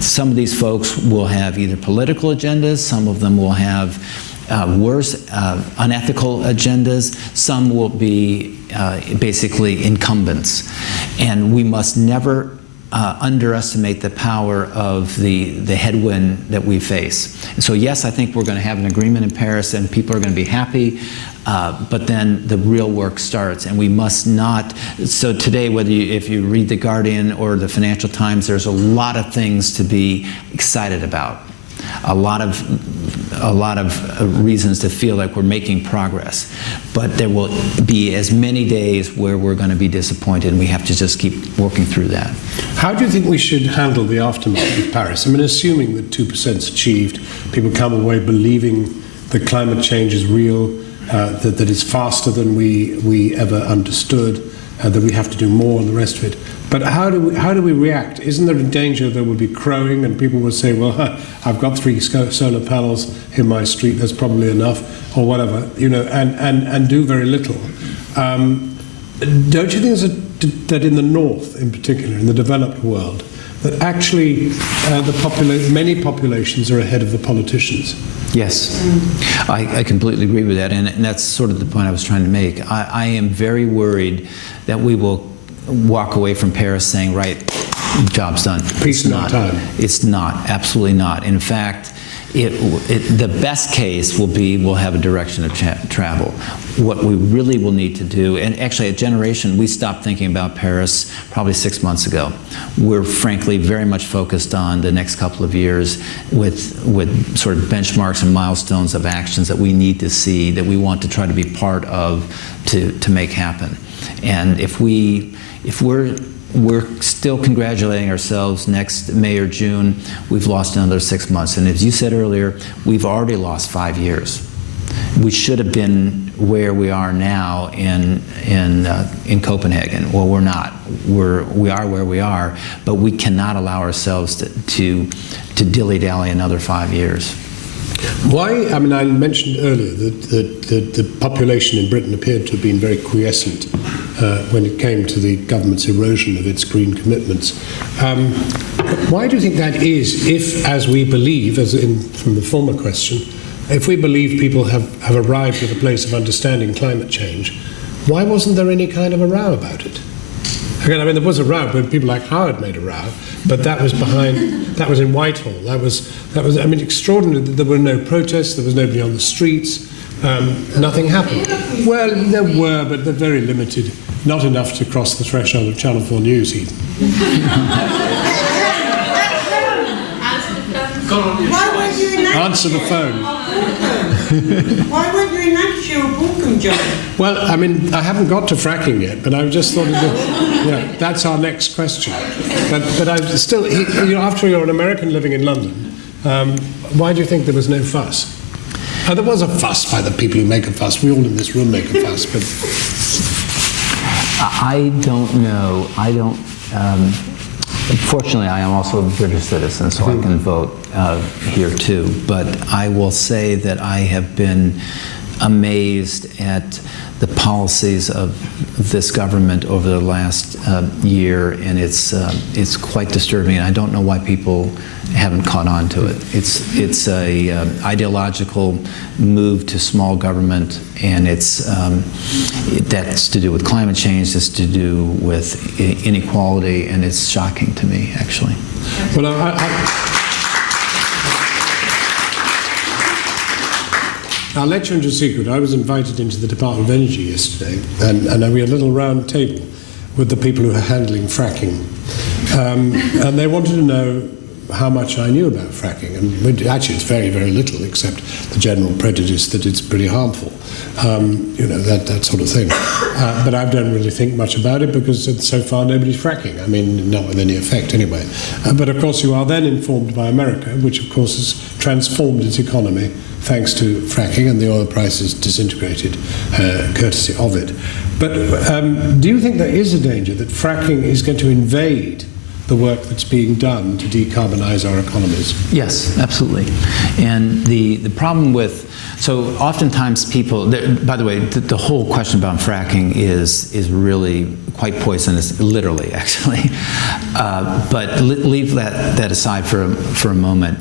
Some of these folks will have either political agendas, some of them will have worse, unethical agendas, some will be basically incumbents. And we must never underestimate the power of the headwind that we face. And so yes, I think we're going to have an agreement in Paris and people are going to be happy, but then the real work starts and we must not. So today, if you read The Guardian or the Financial Times, there's a lot of things to be excited about. A lot of reasons to feel like we're making progress, but there will be as many days where we're going to be disappointed, and we have to just keep working through that. How do you think we should handle the aftermath of Paris? I mean, assuming that 2% is achieved, people come away believing that climate change is real, that it's faster than we ever understood, that we have to do more and the rest of it. But how do we react? Isn't there a danger there will be crowing and people will say, well, I've got 3 solar panels in my street, that's probably enough, or whatever, and do very little. Don't you think that in the North, in particular, in the developed world, that actually many populations are ahead of the politicians? Yes, I completely agree with that, and that's sort of the point I was trying to make. I am very worried that we will walk away from Paris saying, right, job's done. Peace in our time. It's not, absolutely not. In fact, the best case will be we'll have a direction of travel. What we really will need to do, and actually at Generation, we stopped thinking about Paris probably 6 months ago. We're frankly very much focused on the next couple of years with sort of benchmarks and milestones of actions that we need to see, that we want to try to be part of to make happen. And if we're still congratulating ourselves next May or June, we've lost another 6 months. And as you said earlier, we've already lost 5 years. We should have been where we are now in Copenhagen. Well, we're not. We are where we are, but we cannot allow ourselves to dilly-dally another 5 years. Why? I mean, I mentioned earlier that the population in Britain appeared to have been very quiescent when it came to the government's erosion of its green commitments. Why do you think that is, if, as we believe, from the former question, if we believe people have arrived at a place of understanding climate change, why wasn't there any kind of a row about it? Again, I mean, there was a row, but people like Howard made a row, but that was in Whitehall. That was, I mean, extraordinary. There were no protests, there was nobody on the streets, nothing happened. Well, there were, but they're very limited, not enough to cross the threshold of Channel 4 News even. Answer the phone. Why weren't you in actual Borkham, John? Well, I mean, I haven't got to fracking yet, but I just thought that's our next question. But I still, after you're an American living in London, why do you think there was no fuss? There was a fuss by the people who make a fuss. We all in this room make a fuss, but I don't know. I don't. Fortunately, I am also a British citizen, so I can vote here too. But I will say that I have been amazed at the policies of this government over the last year, and it's quite disturbing. And I don't know why people haven't caught on to it. It's a ideological move to small government, and that's to do with climate change. It's to do with inequality, and it's shocking to me, actually. Well, I'll let you into a secret. I was invited into the Department of Energy yesterday, and we had a little round table with the people who are handling fracking, and they wanted to know how much I knew about fracking, and actually it's very, very little, except the general prejudice that it's pretty harmful, that sort of thing. But I don't really think much about it because so far nobody's fracking. I mean, not with any effect anyway. But of course you are then informed by America, which of course has transformed its economy thanks to fracking, and the oil price has disintegrated courtesy of it. But do you think there is a danger that fracking is going to invade the work that's being done to decarbonize our economies? Yes, absolutely. And the problem with, so oftentimes people, by the way, the whole question about fracking is really quite poisonous, literally, actually. But leave that aside for a moment.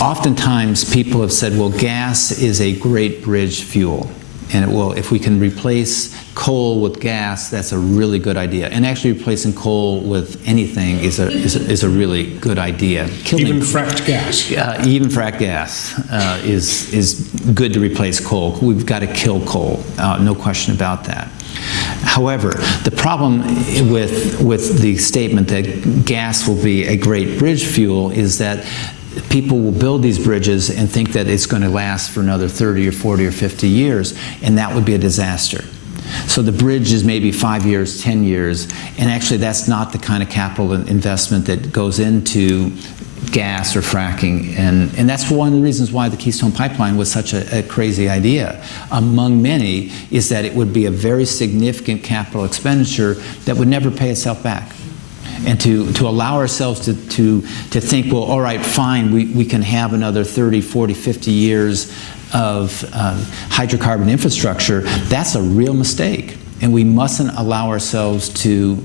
Oftentimes people have said, well, gas is a great bridge fuel. And if we can replace coal with gas, that's a really good idea. And actually replacing coal with anything is a really good idea. Even fracked gas? Even fracked gas is good to replace coal. We've got to kill coal, no question about that. However, the problem with the statement that gas will be a great bridge fuel is that people will build these bridges and think that it's going to last for another 30 or 40 or 50 years, and that would be a disaster. So the bridge is maybe 5 years, 10 years, and actually that's not the kind of capital investment that goes into gas or fracking, and that's one of the reasons why the Keystone Pipeline was such a crazy idea. Among many is that it would be a very significant capital expenditure that would never pay itself back. And to allow ourselves to think, well, all right, fine, we can have another 30, 40, 50 years of hydrocarbon infrastructure, that's a real mistake. And we mustn't allow ourselves to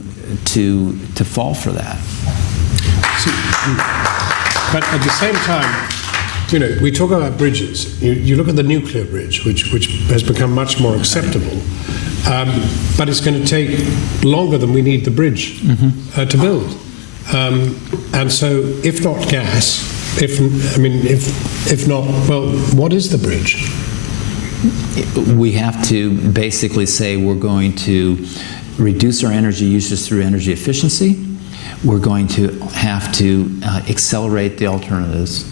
fall for that. But at the same time, we talk about bridges. You look at the nuclear bridge, which has become much more acceptable. But it's going to take longer than we need the bridge to build. And so, if not gas, If not, well, what is the bridge? We have to basically say we're going to reduce our energy usage through energy efficiency. We're going to have to accelerate the alternatives.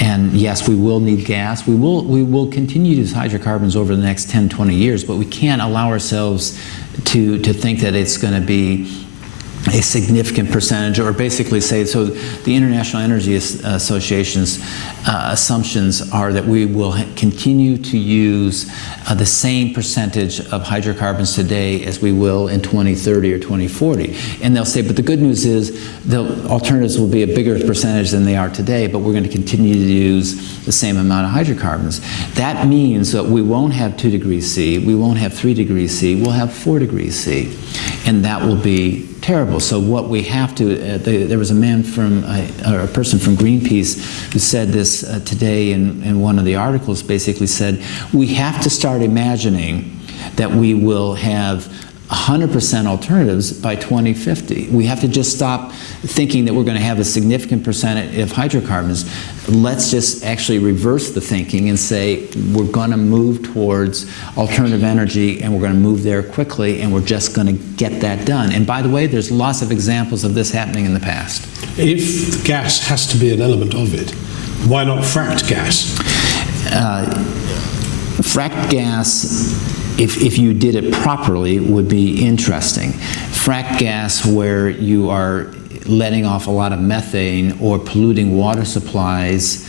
And yes, we will need gas. We will continue to use hydrocarbons over the next 10, 20 years, but we can't allow ourselves to think that it's going to be a significant percentage, or basically say, so the International Energy Association's assumptions are that we will continue to use the same percentage of hydrocarbons today as we will in 2030 or 2040. And they'll say, but the good news is the alternatives will be a bigger percentage than they are today, but we're going to continue to use the same amount of hydrocarbons. That means that we won't have 2 degrees C, we won't have 3 degrees C, we'll have 4 degrees C. And that will be terrible. So what we have to, there was a man from, or a person from Greenpeace who said this today in one of the articles, basically said, we have to start imagining that we will have 100% alternatives by 2050. We have to just stop thinking that we're going to have a significant percentage of hydrocarbons. Let's just actually reverse the thinking and say we're going to move towards alternative energy, and we're going to move there quickly, and we're just going to get that done. And by the way, there's lots of examples of this happening in the past. If gas has to be an element of it, why not fracked gas? Fracked gas, if you did it properly, would be interesting. Fracked gas where you are letting off a lot of methane or polluting water supplies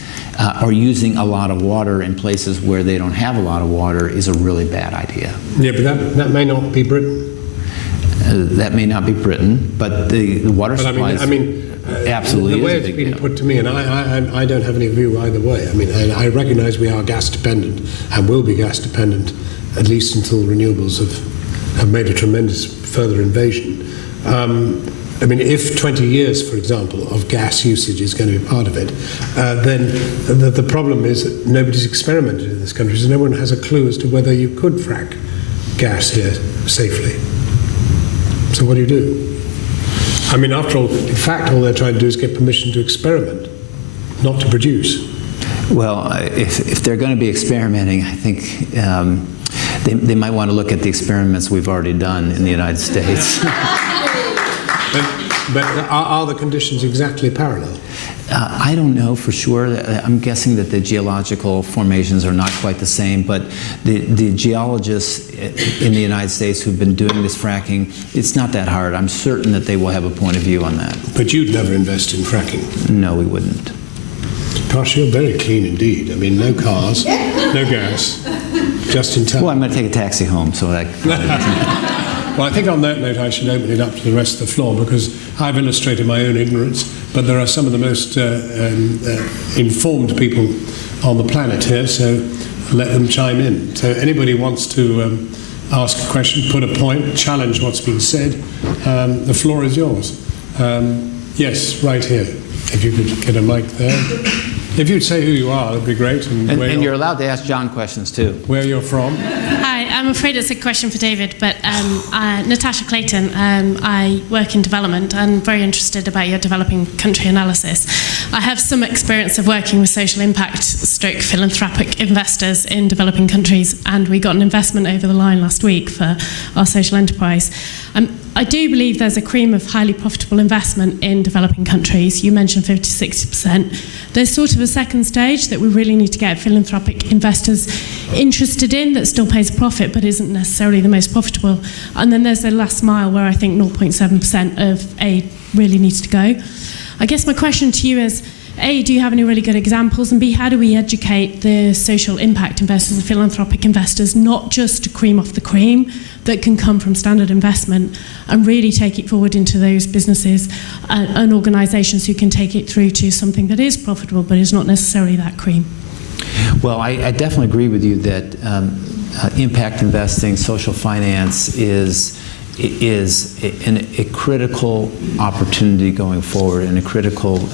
or using a lot of water in places where they don't have a lot of water is a really bad idea. Yeah, but that may not be Britain. That may not be Britain, but the water But supplies absolutely the way is a it's big been deal. put to me, and I don't have any view either way. I mean, I recognise we are gas dependent and will be gas dependent at least until renewables have made a tremendous further invasion. I mean, if 20 years, for example, of gas usage is going to be part of it, then the problem is that nobody's experimented in this country, so no one has a clue as to whether you could frack gas here safely. So what do you do? I mean, after all, in fact, all they're trying to do is get permission to experiment, not to produce. Well, if they're going to be experimenting, I think they might want to look at the experiments we've already done in the United States. But are the conditions exactly parallel? I don't know for sure. I'm guessing that the geological formations are not quite the same, but the geologists in the United States who've been doing this fracking, it's not that hard. I'm certain that they will have a point of view on that. But you'd never invest in fracking? No, we wouldn't. Gosh, you're very clean indeed. I mean, no cars, no gas, just in time. Well, I'm going to take a taxi home, so that... Well, I think on that note I should open it up to the rest of the floor, because I've illustrated my own ignorance, but there are some of the most informed people on the planet here, so let them chime in. So anybody wants to ask a question, put a point, challenge what's been said, the floor is yours. Yes, right here. If you could get a mic there. If you'd say who you are, that'd be great. And you're allowed to ask John questions too. Where you're from. Hi, I'm afraid it's a question for David, but Natasha Clayton, I work in development and very interested about your developing country analysis. I have some experience of working with social impact / philanthropic investors in developing countries, and we got an investment over the line last week for our social enterprise. I do believe there's a cream of highly profitable investment in developing countries. You mentioned 50 to 60%. There's sort of a second stage that we really need to get philanthropic investors interested in that still pays a profit but isn't necessarily the most profitable. And then there's the last mile where I think 0.7% of aid really needs to go. I guess my question to you is, A, do you have any really good examples? And B, how do we educate the social impact investors and philanthropic investors not just to cream off the cream that can come from standard investment, and really take it forward into those businesses and organisations who can take it through to something that is profitable but is not necessarily that cream? Well, I definitely agree with you that impact investing, social finance is is a critical opportunity going forward and a critical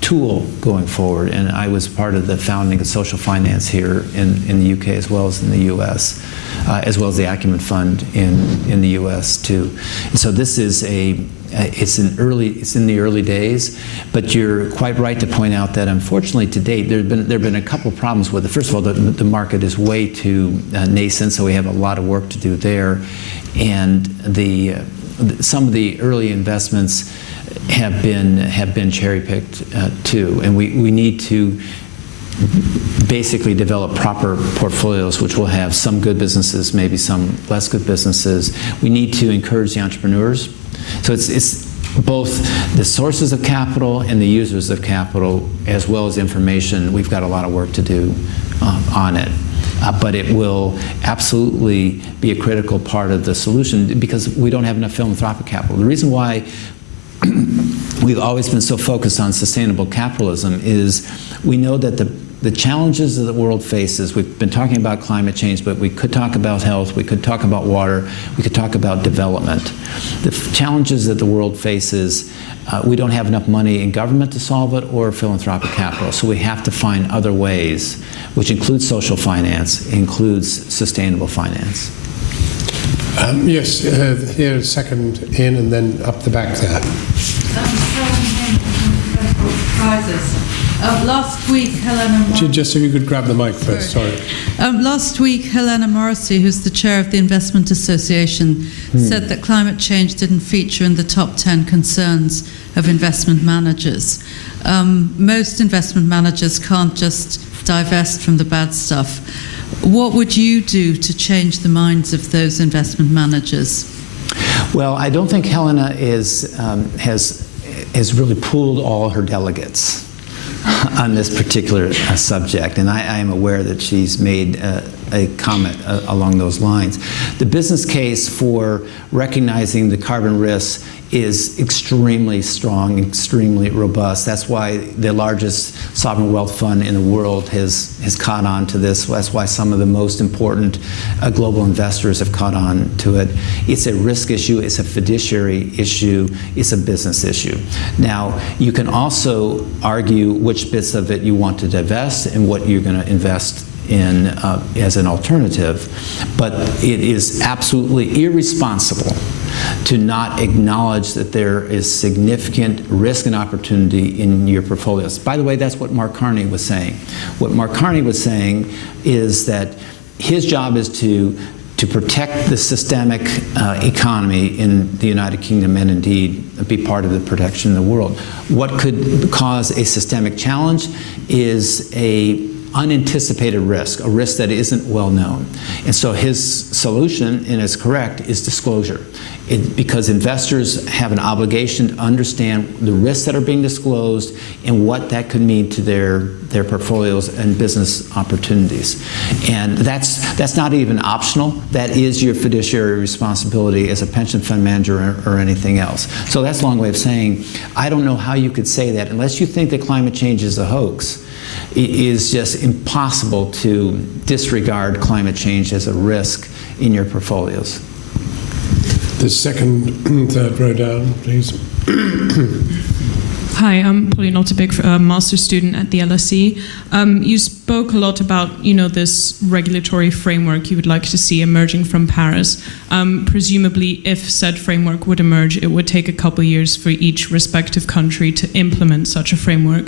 tool going forward. And I was part of the founding of social finance here in the UK as well as in the US, as well as the Acumen Fund in the US too. And so this is it's in the early days, but you're quite right to point out that unfortunately to date there have been a couple of problems with it. First of all, the market is way too nascent, so we have a lot of work to do there, and some of the early investments have been cherry-picked too, and we need to basically develop proper portfolios which will have some good businesses, maybe some less good businesses. We need to encourage the entrepreneurs. So it's both the sources of capital and the users of capital, as well as information. We've got a lot of work to do on it. But it will absolutely be a critical part of the solution because we don't have enough philanthropic capital. The reason why we've always been so focused on sustainable capitalism is we know that the challenges that the world faces, we've been talking about climate change, but we could talk about health, we could talk about water, we could talk about development. The challenges that the world faces, we don't have enough money in government to solve it or philanthropic capital, so we have to find other ways, which includes social finance, includes sustainable finance. Yes, here, second in, and then up the back there. Last week, Helena Morrissey... Just if you could grab the mic first, sorry. Last week, Helena Morrissey, who's the chair of the Investment Association, said that climate change didn't feature in the top 10 concerns of investment managers. Most investment managers can't just divest from the bad stuff. What would you do to change the minds of those investment managers? Well, I don't think Helena has really pooled all her delegates on this particular subject, and I am aware that she's made a comment along those lines. The business case for recognizing the carbon risks is extremely strong, extremely robust. That's why the largest sovereign wealth fund in the world has caught on to this. That's why some of the most important global investors have caught on to it. It's a risk issue, it's a fiduciary issue, it's a business issue. Now, you can also argue which bits of it you want to divest and what you're going to invest in as an alternative, but it is absolutely irresponsible to not acknowledge that there is significant risk and opportunity in your portfolios. By the way, that's what Mark Carney was saying. What Mark Carney was saying is that his job is to protect the systemic economy in the United Kingdom and indeed be part of the protection of the world. What could cause a systemic challenge is a unanticipated risk, a risk that isn't well known. And so his solution, and it's correct, is disclosure. Because investors have an obligation to understand the risks that are being disclosed and what that could mean to their portfolios and business opportunities. And that's not even optional. That is your fiduciary responsibility as a pension fund manager or anything else. So that's a long way of saying, I don't know how you could say that unless you think that climate change is a hoax. It is just impossible to disregard climate change as a risk in your portfolios. The third row down, please. Hi, I'm Pauline Otterbeek, a master's student at the LSE. You spoke a lot about, this regulatory framework you would like to see emerging from Paris. Presumably, if said framework would emerge, it would take a couple of years for each respective country to implement such a framework.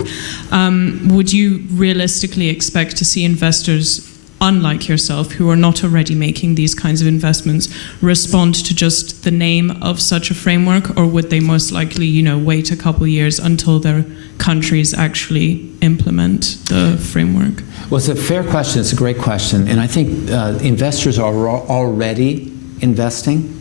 Would you realistically expect to see investors, unlike yourself, who are not already making these kinds of investments, respond to just the name of such a framework, or would they most likely, wait a couple of years until their countries actually implement the framework? Well, it's a fair question. It's a great question. And I think investors are already investing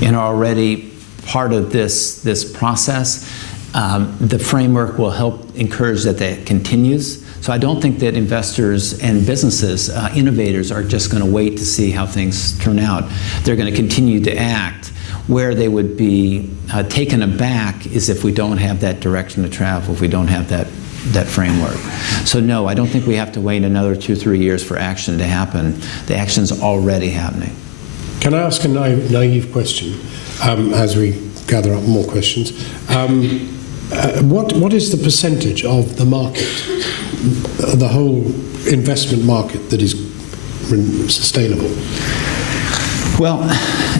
and are already part of this process. The framework will help encourage that continues. So I don't think that investors and businesses, innovators, are just going to wait to see how things turn out. They're going to continue to act. Where they would be taken aback is if we don't have that direction to travel, if we don't have that framework. So no, I don't think we have to wait another 2 or 3 years for action to happen. The action's already happening. Can I ask a naive question as we gather up more questions? What is the percentage of the market, the whole investment market, that is sustainable? Well,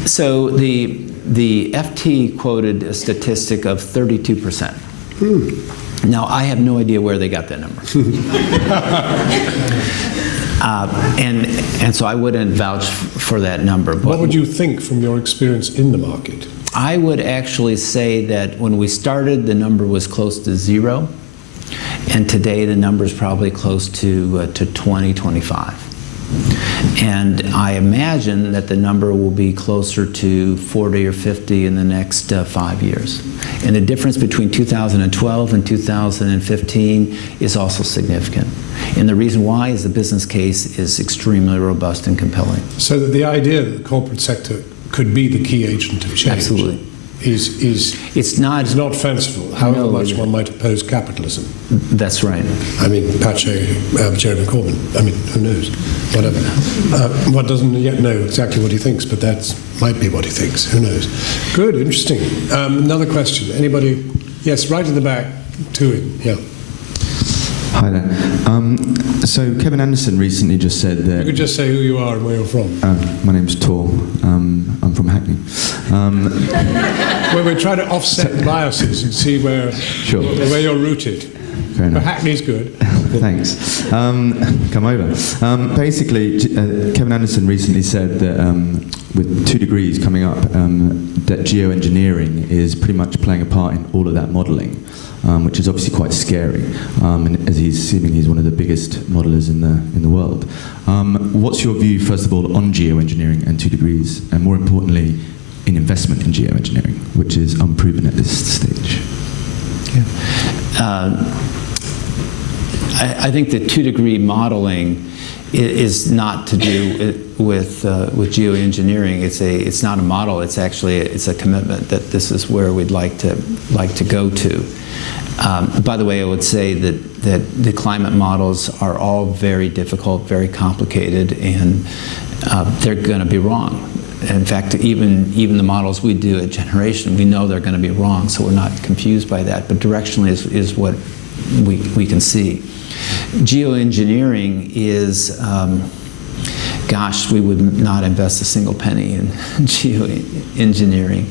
so the FT quoted a statistic of 32%. Now, I have no idea where they got that number. And so I wouldn't vouch for that number. But what would you think from your experience in the market? I would actually say that when we started, the number was close to 0, and today the number is probably close to 20, 25. And I imagine that the number will be closer to 40 or 50 in the next 5 years. And the difference between 2012 and 2015 is also significant. And the reason why is the business case is extremely robust and compelling. So that the idea that the corporate sector could be the key agent of change Absolutely. is not fanciful, however much one might oppose capitalism. That's right. I mean, Jeremy Corbyn, I mean, who knows? Whatever. One doesn't yet know exactly what he thinks, but that might be what he thinks. Who knows? Good, interesting. Another question. Anybody? Yes, right in the back. To him, yeah. Hi there. So Kevin Anderson recently just said that... You could just say who you are and where you're from. My name's Tor. I'm from Hackney. Well, we're trying to offset biases and see where you're rooted. Fair enough. But Hackney's good. Thanks. Come over. Basically, Kevin Anderson recently said that with 2 degrees coming up, that geoengineering is pretty much playing a part in all of that modelling, which is obviously quite scary. And as he's one of the biggest modelers in the world. What's your view, first of all, on geoengineering and 2 degrees, and more importantly, in investment in geoengineering, which is unproven at this stage? I think the 2-degree modeling is not to do with geoengineering. It's not a model. It's actually a commitment that this is where we'd like to go to. By the way, I would say that the climate models are all very difficult, very complicated, and they're going to be wrong. In fact, even the models we do at Generation, we know they're going to be wrong, so we're not confused by that. But directionally is what we can see. Geoengineering is, gosh, we would not invest a single penny in geoengineering.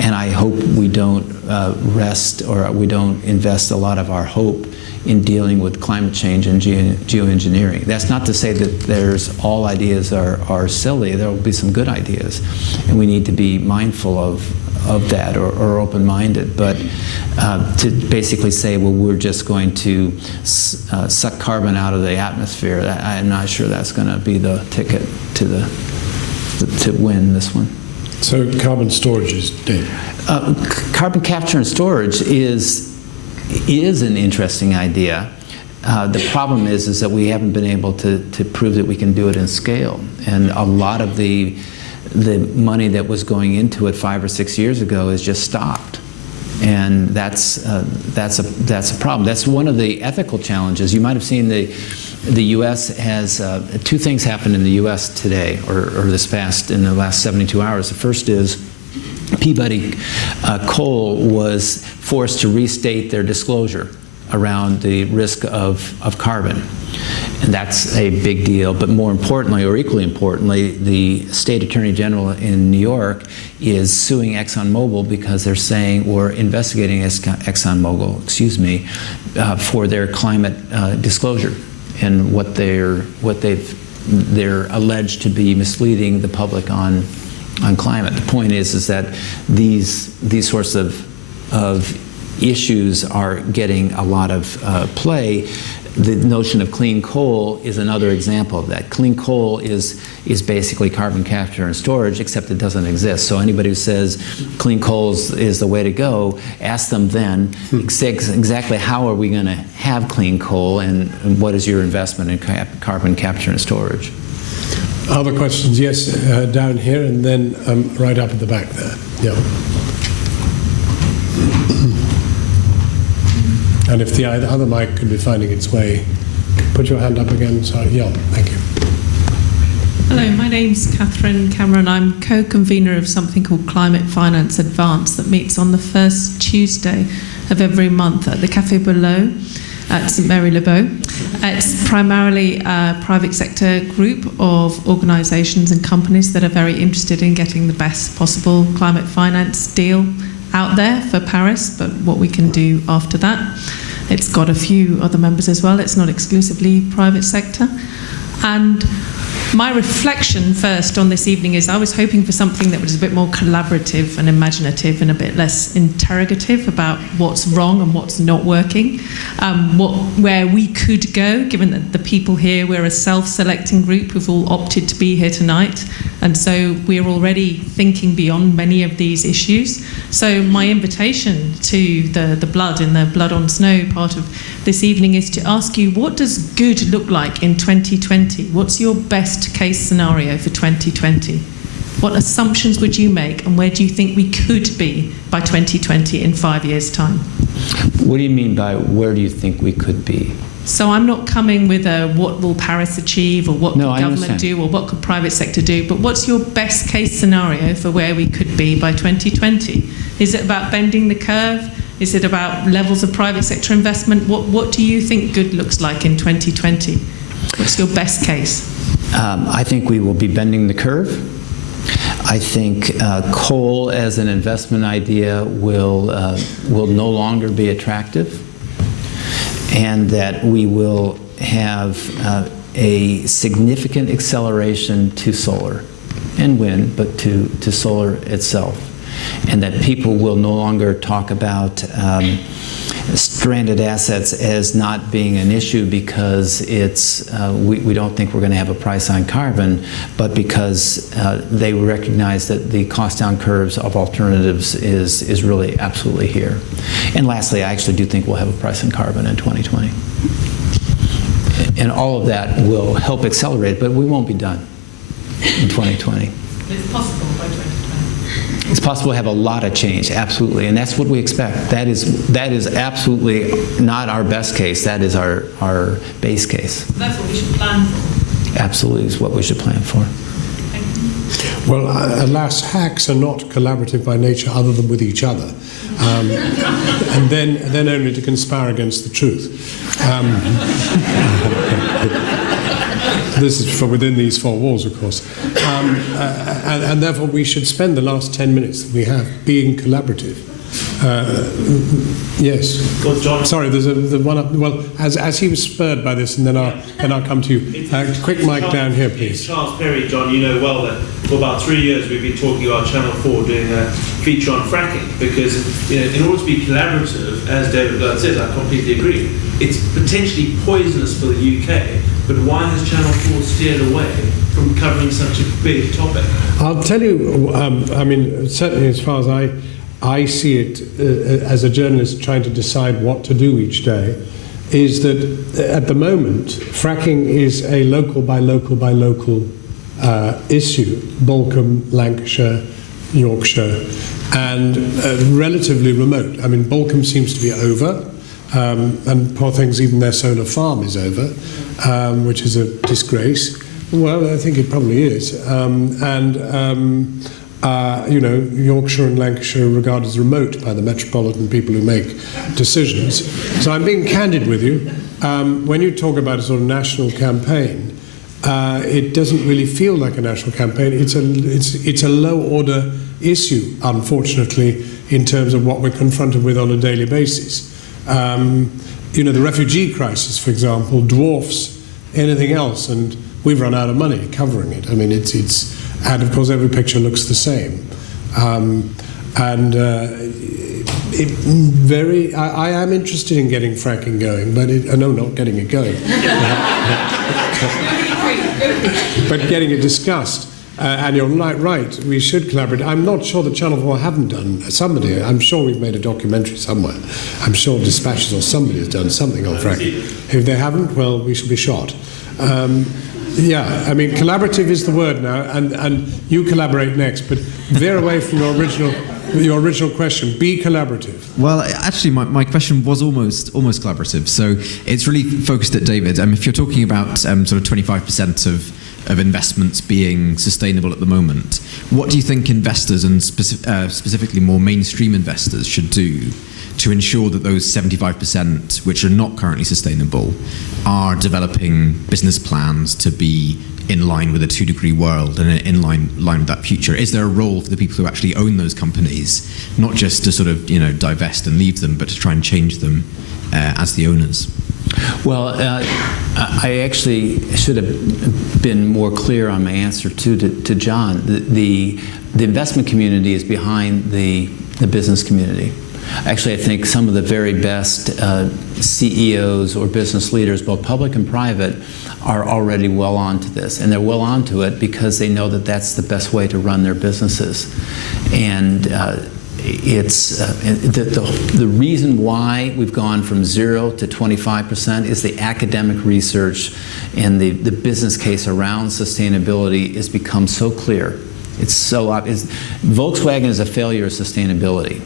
And I hope we don't rest, or we don't invest a lot of our hope in dealing with climate change and geoengineering. That's not to say that all ideas are silly. There will be some good ideas, and we need to be mindful of that, or open-minded. But to basically say, well, we're just going to suck carbon out of the atmosphere, I'm not sure that's going to be the ticket to win this one. So carbon storage is dead. Carbon capture and storage is an interesting idea. The problem is that we haven't been able to prove that we can do it in scale, and a lot of the money that was going into it 5 or 6 years ago has just stopped, and that's a problem. That's one of the ethical challenges. You might have seen the U.S. has 2 things happened in the U.S. today, or in the last 72 hours. The first is Peabody Coal was forced to restate their disclosure around the risk of carbon. And that's a big deal. But more importantly, or equally importantly, the state attorney general in New York is suing ExxonMobil because they're saying, or investigating ExxonMobil, for their climate disclosure and what they're alleged to be misleading the public on climate. The point is that these sorts of issues are getting a lot of play. The notion of clean coal is another example of that. Clean coal is basically carbon capture and storage, except it doesn't exist. So anybody who says clean coal is the way to go, ask them then exactly how are we going to have clean coal, and what is your investment in carbon capture and storage? Other questions? Yes, down here, and then right up at the back there. Yeah. And if the other mic could be finding its way, put your hand up again. Sorry. Yeah, thank you. Hello, my name's Catherine Cameron. I'm co-convener of something called Climate Finance Advance that meets on the first Tuesday of every month at the Café Below at St Mary Le Beau. It's primarily a private sector group of organisations and companies that are very interested in getting the best possible climate finance deal out there for Paris, but what we can do after that. It's got a few other members as well. It's not exclusively private sector. And my reflection first on this evening is I was hoping for something that was a bit more collaborative and imaginative and a bit less interrogative about what's wrong and what's not working, where we could go, given that the people here, we're a self-selecting group who've all opted to be here tonight, and so we're already thinking beyond many of these issues. So my invitation to the blood in the Blood on Snow part of this evening is to ask you, what does good look like in 2020? What's your best case scenario for 2020? What assumptions would you make, and where do you think we could be by 2020 in 5 years' time? What do you mean by where do you think we could be? So I'm not coming with a what will Paris achieve, or what could government do, or what could private sector do, but what's your best case scenario for where we could be by 2020? Is it about bending the curve? Is it about levels of private sector investment? What do you think good looks like in 2020? What's your best case? I think we will be bending the curve. I think coal as an investment idea will no longer be attractive, and that we will have a significant acceleration to solar and wind, but to solar itself. And that people will no longer talk about stranded assets as not being an issue because we don't think we're going to have a price on carbon, but because they recognize that the cost down curves of alternatives is really absolutely here. And lastly, I actually do think we'll have a price on carbon in 2020. And all of that will help accelerate, but we won't be done in 2020. It's possible by 2020. It's possible to have a lot of change, absolutely, and that's what we expect. That is absolutely not our best case. That is our base case. That's what we should plan for. Absolutely, is what we should plan for. Well, alas, hacks are not collaborative by nature, other than with each other, and then only to conspire against the truth. This is from within these four walls, of course. And therefore we should spend the last 10 minutes that we have being collaborative. Yes. Well, John, sorry, there's the one up. Well, as he was spurred by this, and then I'll come to you. Quick mic down here, please. Charles Perry, John, you know well that for about 3 years we've been talking about Channel 4 doing a feature on fracking, because in order to be collaborative, as David Blood says, I completely agree, it's potentially poisonous for the UK, but why has Channel 4 steered away from covering such a big topic? I'll tell you, I mean, certainly as far as I see it as a journalist trying to decide what to do each day, is that at the moment, fracking is a local by local by local issue. Balcombe, Lancashire, Yorkshire, and relatively remote. I mean, Balcombe seems to be over, and poor things, even their solar farm is over, which is a disgrace. Well, I think it probably is. Yorkshire and Lancashire are regarded as remote by the metropolitan people who make decisions. So I'm being candid with you. When you talk about a sort of national campaign, it doesn't really feel like a national campaign. It's a low-order issue, unfortunately, in terms of what we're confronted with on a daily basis. The refugee crisis, for example, dwarfs anything else, and we've run out of money covering it. I mean, and of course every picture looks the same. I am interested in getting fracking going, but not getting it going, but getting it discussed. And you're right, we should collaborate. I'm not sure that Channel 4 haven't done. Somebody, I'm sure we've made a documentary somewhere. I'm sure Dispatches or somebody has done something on fracking. If they haven't, well, we should be shot. Yeah, I mean, collaborative is the word now, and you collaborate next, but veer away from your original question. Be collaborative. Well, actually, my question was almost collaborative, so it's really focused at David. If you're talking about sort of 25% of investments being sustainable at the moment. What do you think investors, and specifically more mainstream investors, should do to ensure that those 75% which are not currently sustainable are developing business plans to be in line with a 2-degree world and in line with that future? Is there a role for the people who actually own those companies, not just to sort of divest and leave them, but to try and change them as the owners? Well, I actually should have been more clear on my answer to John. The investment community is behind the business community. Actually, I think some of the very best CEOs or business leaders, both public and private, are already well onto this. And they're well onto it because they know that that's the best way to run their businesses. And it's the reason why we've gone from 0 to 25% is the academic research and the business case around sustainability has become so clear. It's so obvious. Volkswagen is a failure of sustainability.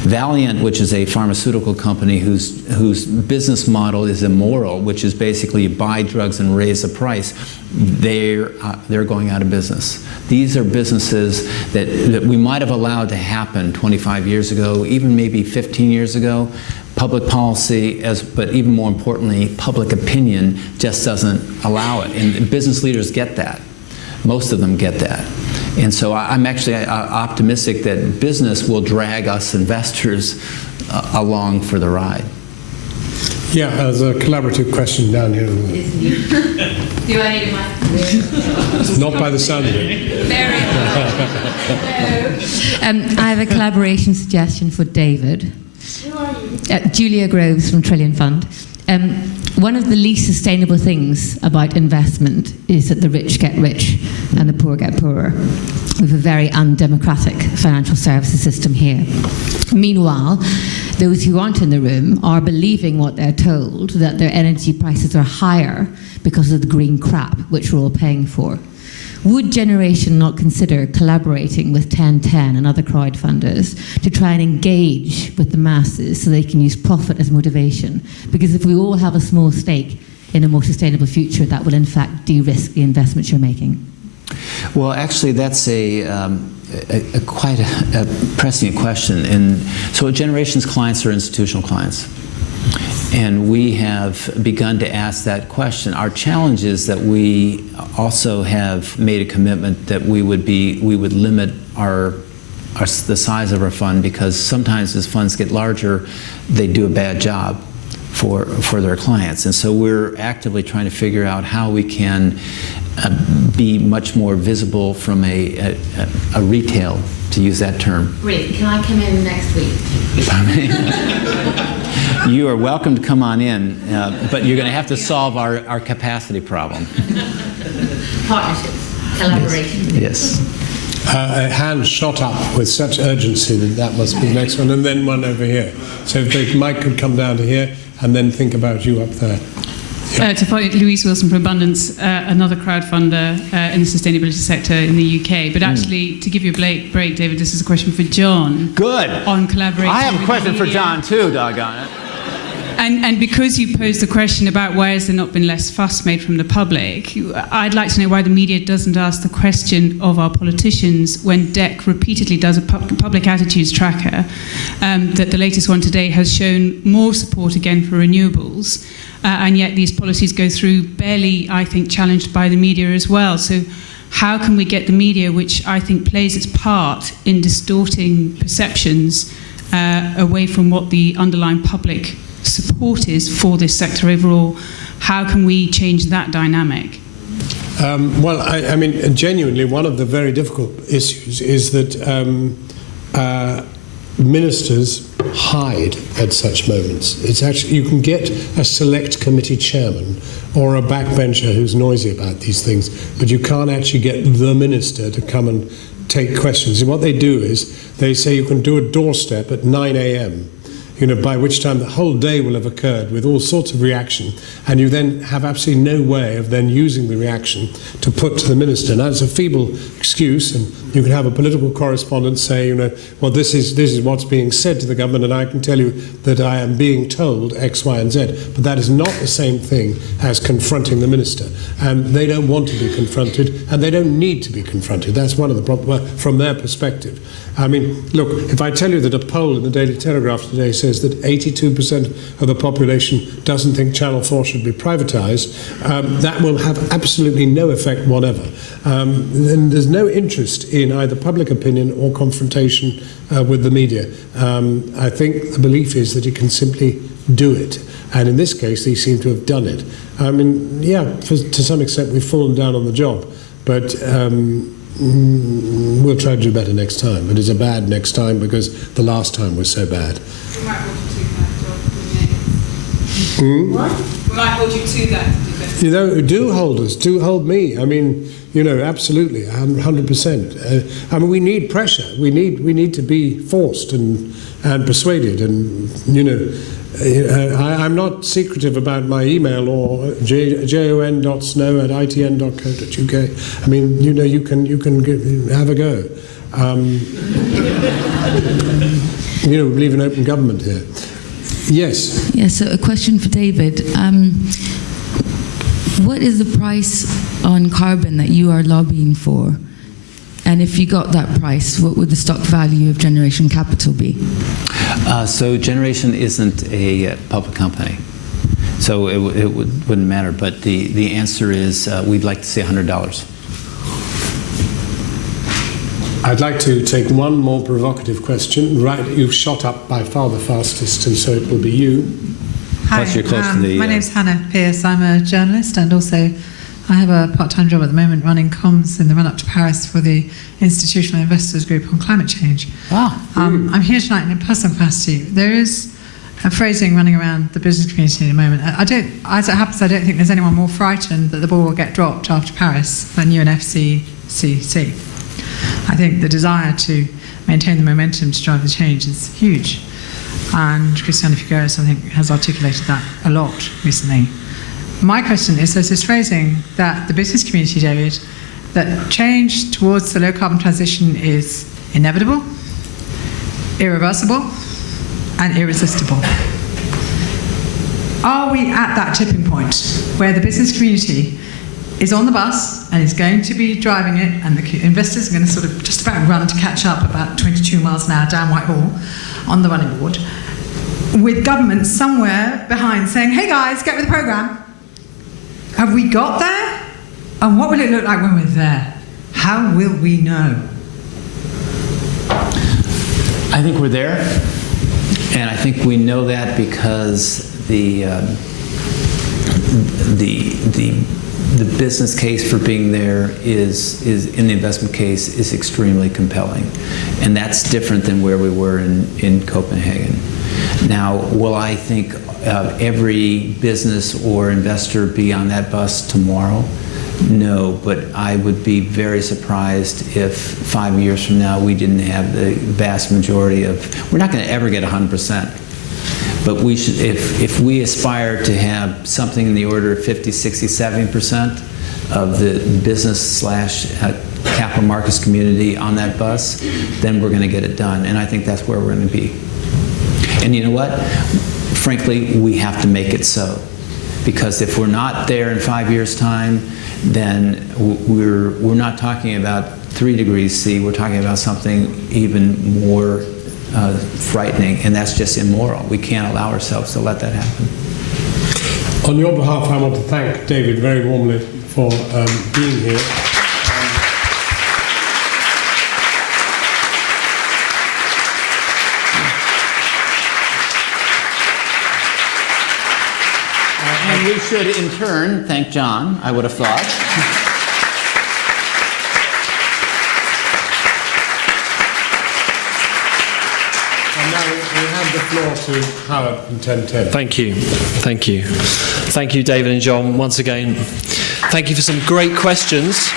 Valiant, which is a pharmaceutical company whose business model is immoral, which is basically you buy drugs and raise the price, they're going out of business. These are businesses that we might have allowed to happen 25 years ago, even maybe 15 years ago. Public policy, but even more importantly, public opinion just doesn't allow it. And business leaders get that. Most of them get that. And so I'm actually optimistic that business will drag us investors along for the ride. Yeah, there's a collaborative question down here. Do I need a mic? Not by the sound of it. Very I have a collaboration suggestion for David. Who are you? Julia Groves from Trillion Fund. One of the least sustainable things about investment is that the rich get rich and the poor get poorer. We have a very undemocratic financial services system here. Meanwhile, those who aren't in the room are believing what they're told, that their energy prices are higher because of the green crap, which we're all paying for. Would Generation not consider collaborating with 1010 and other crowdfunders to try and engage with the masses so they can use profit as motivation? Because if we all have a small stake in a more sustainable future, that will in fact de-risk the investments you're making. Well, actually, that's quite a pressing question. And so Generation's clients are institutional clients. And we have begun to ask that question. Our challenge is that we also have made a commitment that we would limit the size of our fund, because sometimes as funds get larger, they do a bad job for their clients. And so we're actively trying to figure out how we can be much more visible from a retail, to use that term. Brilliant. Can I come in next week? You are welcome to come on in, but you're going to have to solve our capacity problem. Partnerships, collaboration. Yes. A hand shot up with such urgency that must be the next one, and then one over here. So if the mic could come down to here, and then think about you up there. To follow Louise Wilson from Abundance, another crowdfunder in the sustainability sector in the UK. But actually, to give you a break, David, this is a question for John. Good. On collaborating. I have a question for John too, doggone it. And because you posed the question about why has there not been less fuss made from the public, I'd like to know why the media doesn't ask the question of our politicians when DEC repeatedly does a public attitudes tracker, that the latest one today has shown more support again for renewables, and yet these policies go through barely, I think, challenged by the media as well. So how can we get the media, which I think plays its part in distorting perceptions, away from what the underlying public support is for this sector overall? How can we change that dynamic? Well, I mean, genuinely, one of the very difficult issues is that ministers hide at such moments. It's actually, you can get a select committee chairman or a backbencher who's noisy about these things, but you can't actually get the minister to come and take questions. And what they do is they say you can do a doorstep at 9 a.m., by which time the whole day will have occurred with all sorts of reaction, and you then have absolutely no way of then using the reaction to put to the minister. Now, it's a feeble excuse, and you can have a political correspondent say, well, this is what's being said to the government, and I can tell you that I am being told X, Y, and Z. But that is not the same thing as confronting the minister. And they don't want to be confronted, and they don't need to be confronted. That's one of the problems from their perspective. I mean, look, if I tell you that a poll in the Daily Telegraph today says that 82% of the population doesn't think Channel 4 should be privatised, that will have absolutely no effect whatever. And there's no interest in either public opinion or confrontation with the media. I think the belief is that you can simply do it. And in this case, they seem to have done it. I mean, yeah, to some extent we've fallen down on the job, but we'll try to do better next time. It is a bad next time because the last time was so bad. We might hold you to that, Jon. What? We might hold you to that. Do hold us. Do hold me. I mean, absolutely, 100%. I mean, we need pressure. We need to be forced and persuaded. And I'm not secretive about my email or jon.snow@itn.co.uk. I mean, you can have a go. We believe in open government here. Yes. Yes. So a question for David. What is the price on carbon that you are lobbying for? And if you got that price, what would the stock value of Generation Capital be? So Generation isn't a public company, so it wouldn't matter. But the answer is we'd like to see $100. I'd like to take one more provocative question. Right, you've shot up by far the fastest, and so it will be you. Hi, Plus you're close to the, my name's Hannah Pearce. I'm a journalist, and also I have a part-time job at the moment running comms in the run-up to Paris for the Institutional Investors Group on climate change. I'm here tonight in a personal capacity. There is a phrasing running around the business community at the moment. As it happens, I don't think there's anyone more frightened that the ball will get dropped after Paris than you and FCCC. I think the desire to maintain the momentum to drive the change is huge. And Christiane Figueres, I think, has articulated that a lot recently. My question is, there's this phrasing that the business community, David, that change towards the low-carbon transition is inevitable, irreversible, and irresistible. Are we at that tipping point where the business community is on the bus and is going to be driving it, and the investors are going to sort of just about run to catch up about 22 miles an hour down Whitehall on the running board, with government somewhere behind saying, hey guys, get with the programme? Have we got there? And what will it look like when we're there? How will we know? I think we're there, and I think we know that because the business case for being there is in the investment case is extremely compelling, and that's different than where we were in Copenhagen. Now, will I think every business or investor be on that bus tomorrow? No, but I would be very surprised if 5 years from now we didn't have the vast majority of. We're not going to ever get 100%, but we should. If we aspire to have something in the order of 50, 60, 70% of the business / capital markets community on that bus, then we're going to get it done, and I think that's where we're going to be. And you know what? Frankly, we have to make it so, because if we're not there in 5 years' time, then we're not talking about 3 degrees C. We're talking about something even more frightening, and that's just immoral. We can't allow ourselves to let that happen. On your behalf, I want to thank David very warmly for being here. And we should, in turn, thank Jon, I would have thought. And now we have the floor to Howard from 1010. Thank you. Thank you. Thank you, David and Jon, once again. Thank you for some great questions.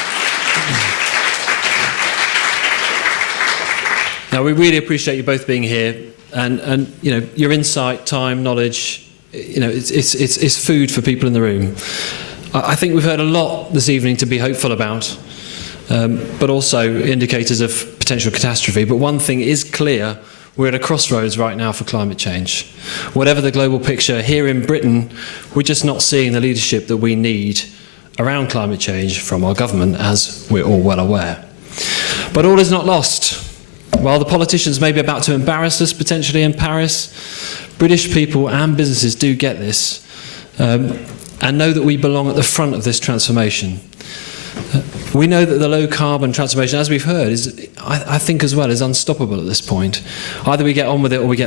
Now, we really appreciate you both being here, and your insight, time, knowledge. It's food for people in the room. I think we've heard a lot this evening to be hopeful about. but also indicators of potential catastrophe. But one thing is clear: we're at a crossroads right now for climate change. Whatever the global picture, here in Britain, we're just not seeing the leadership that we need around climate change from our government, as we're all well aware. But all is not lost. While the politicians may be about to embarrass us potentially in Paris, British people and businesses do get this and know that we belong at the front of this transformation. We know that the low carbon transformation, as we've heard, is, I think as well, is unstoppable at this point. Either we get on with it or we get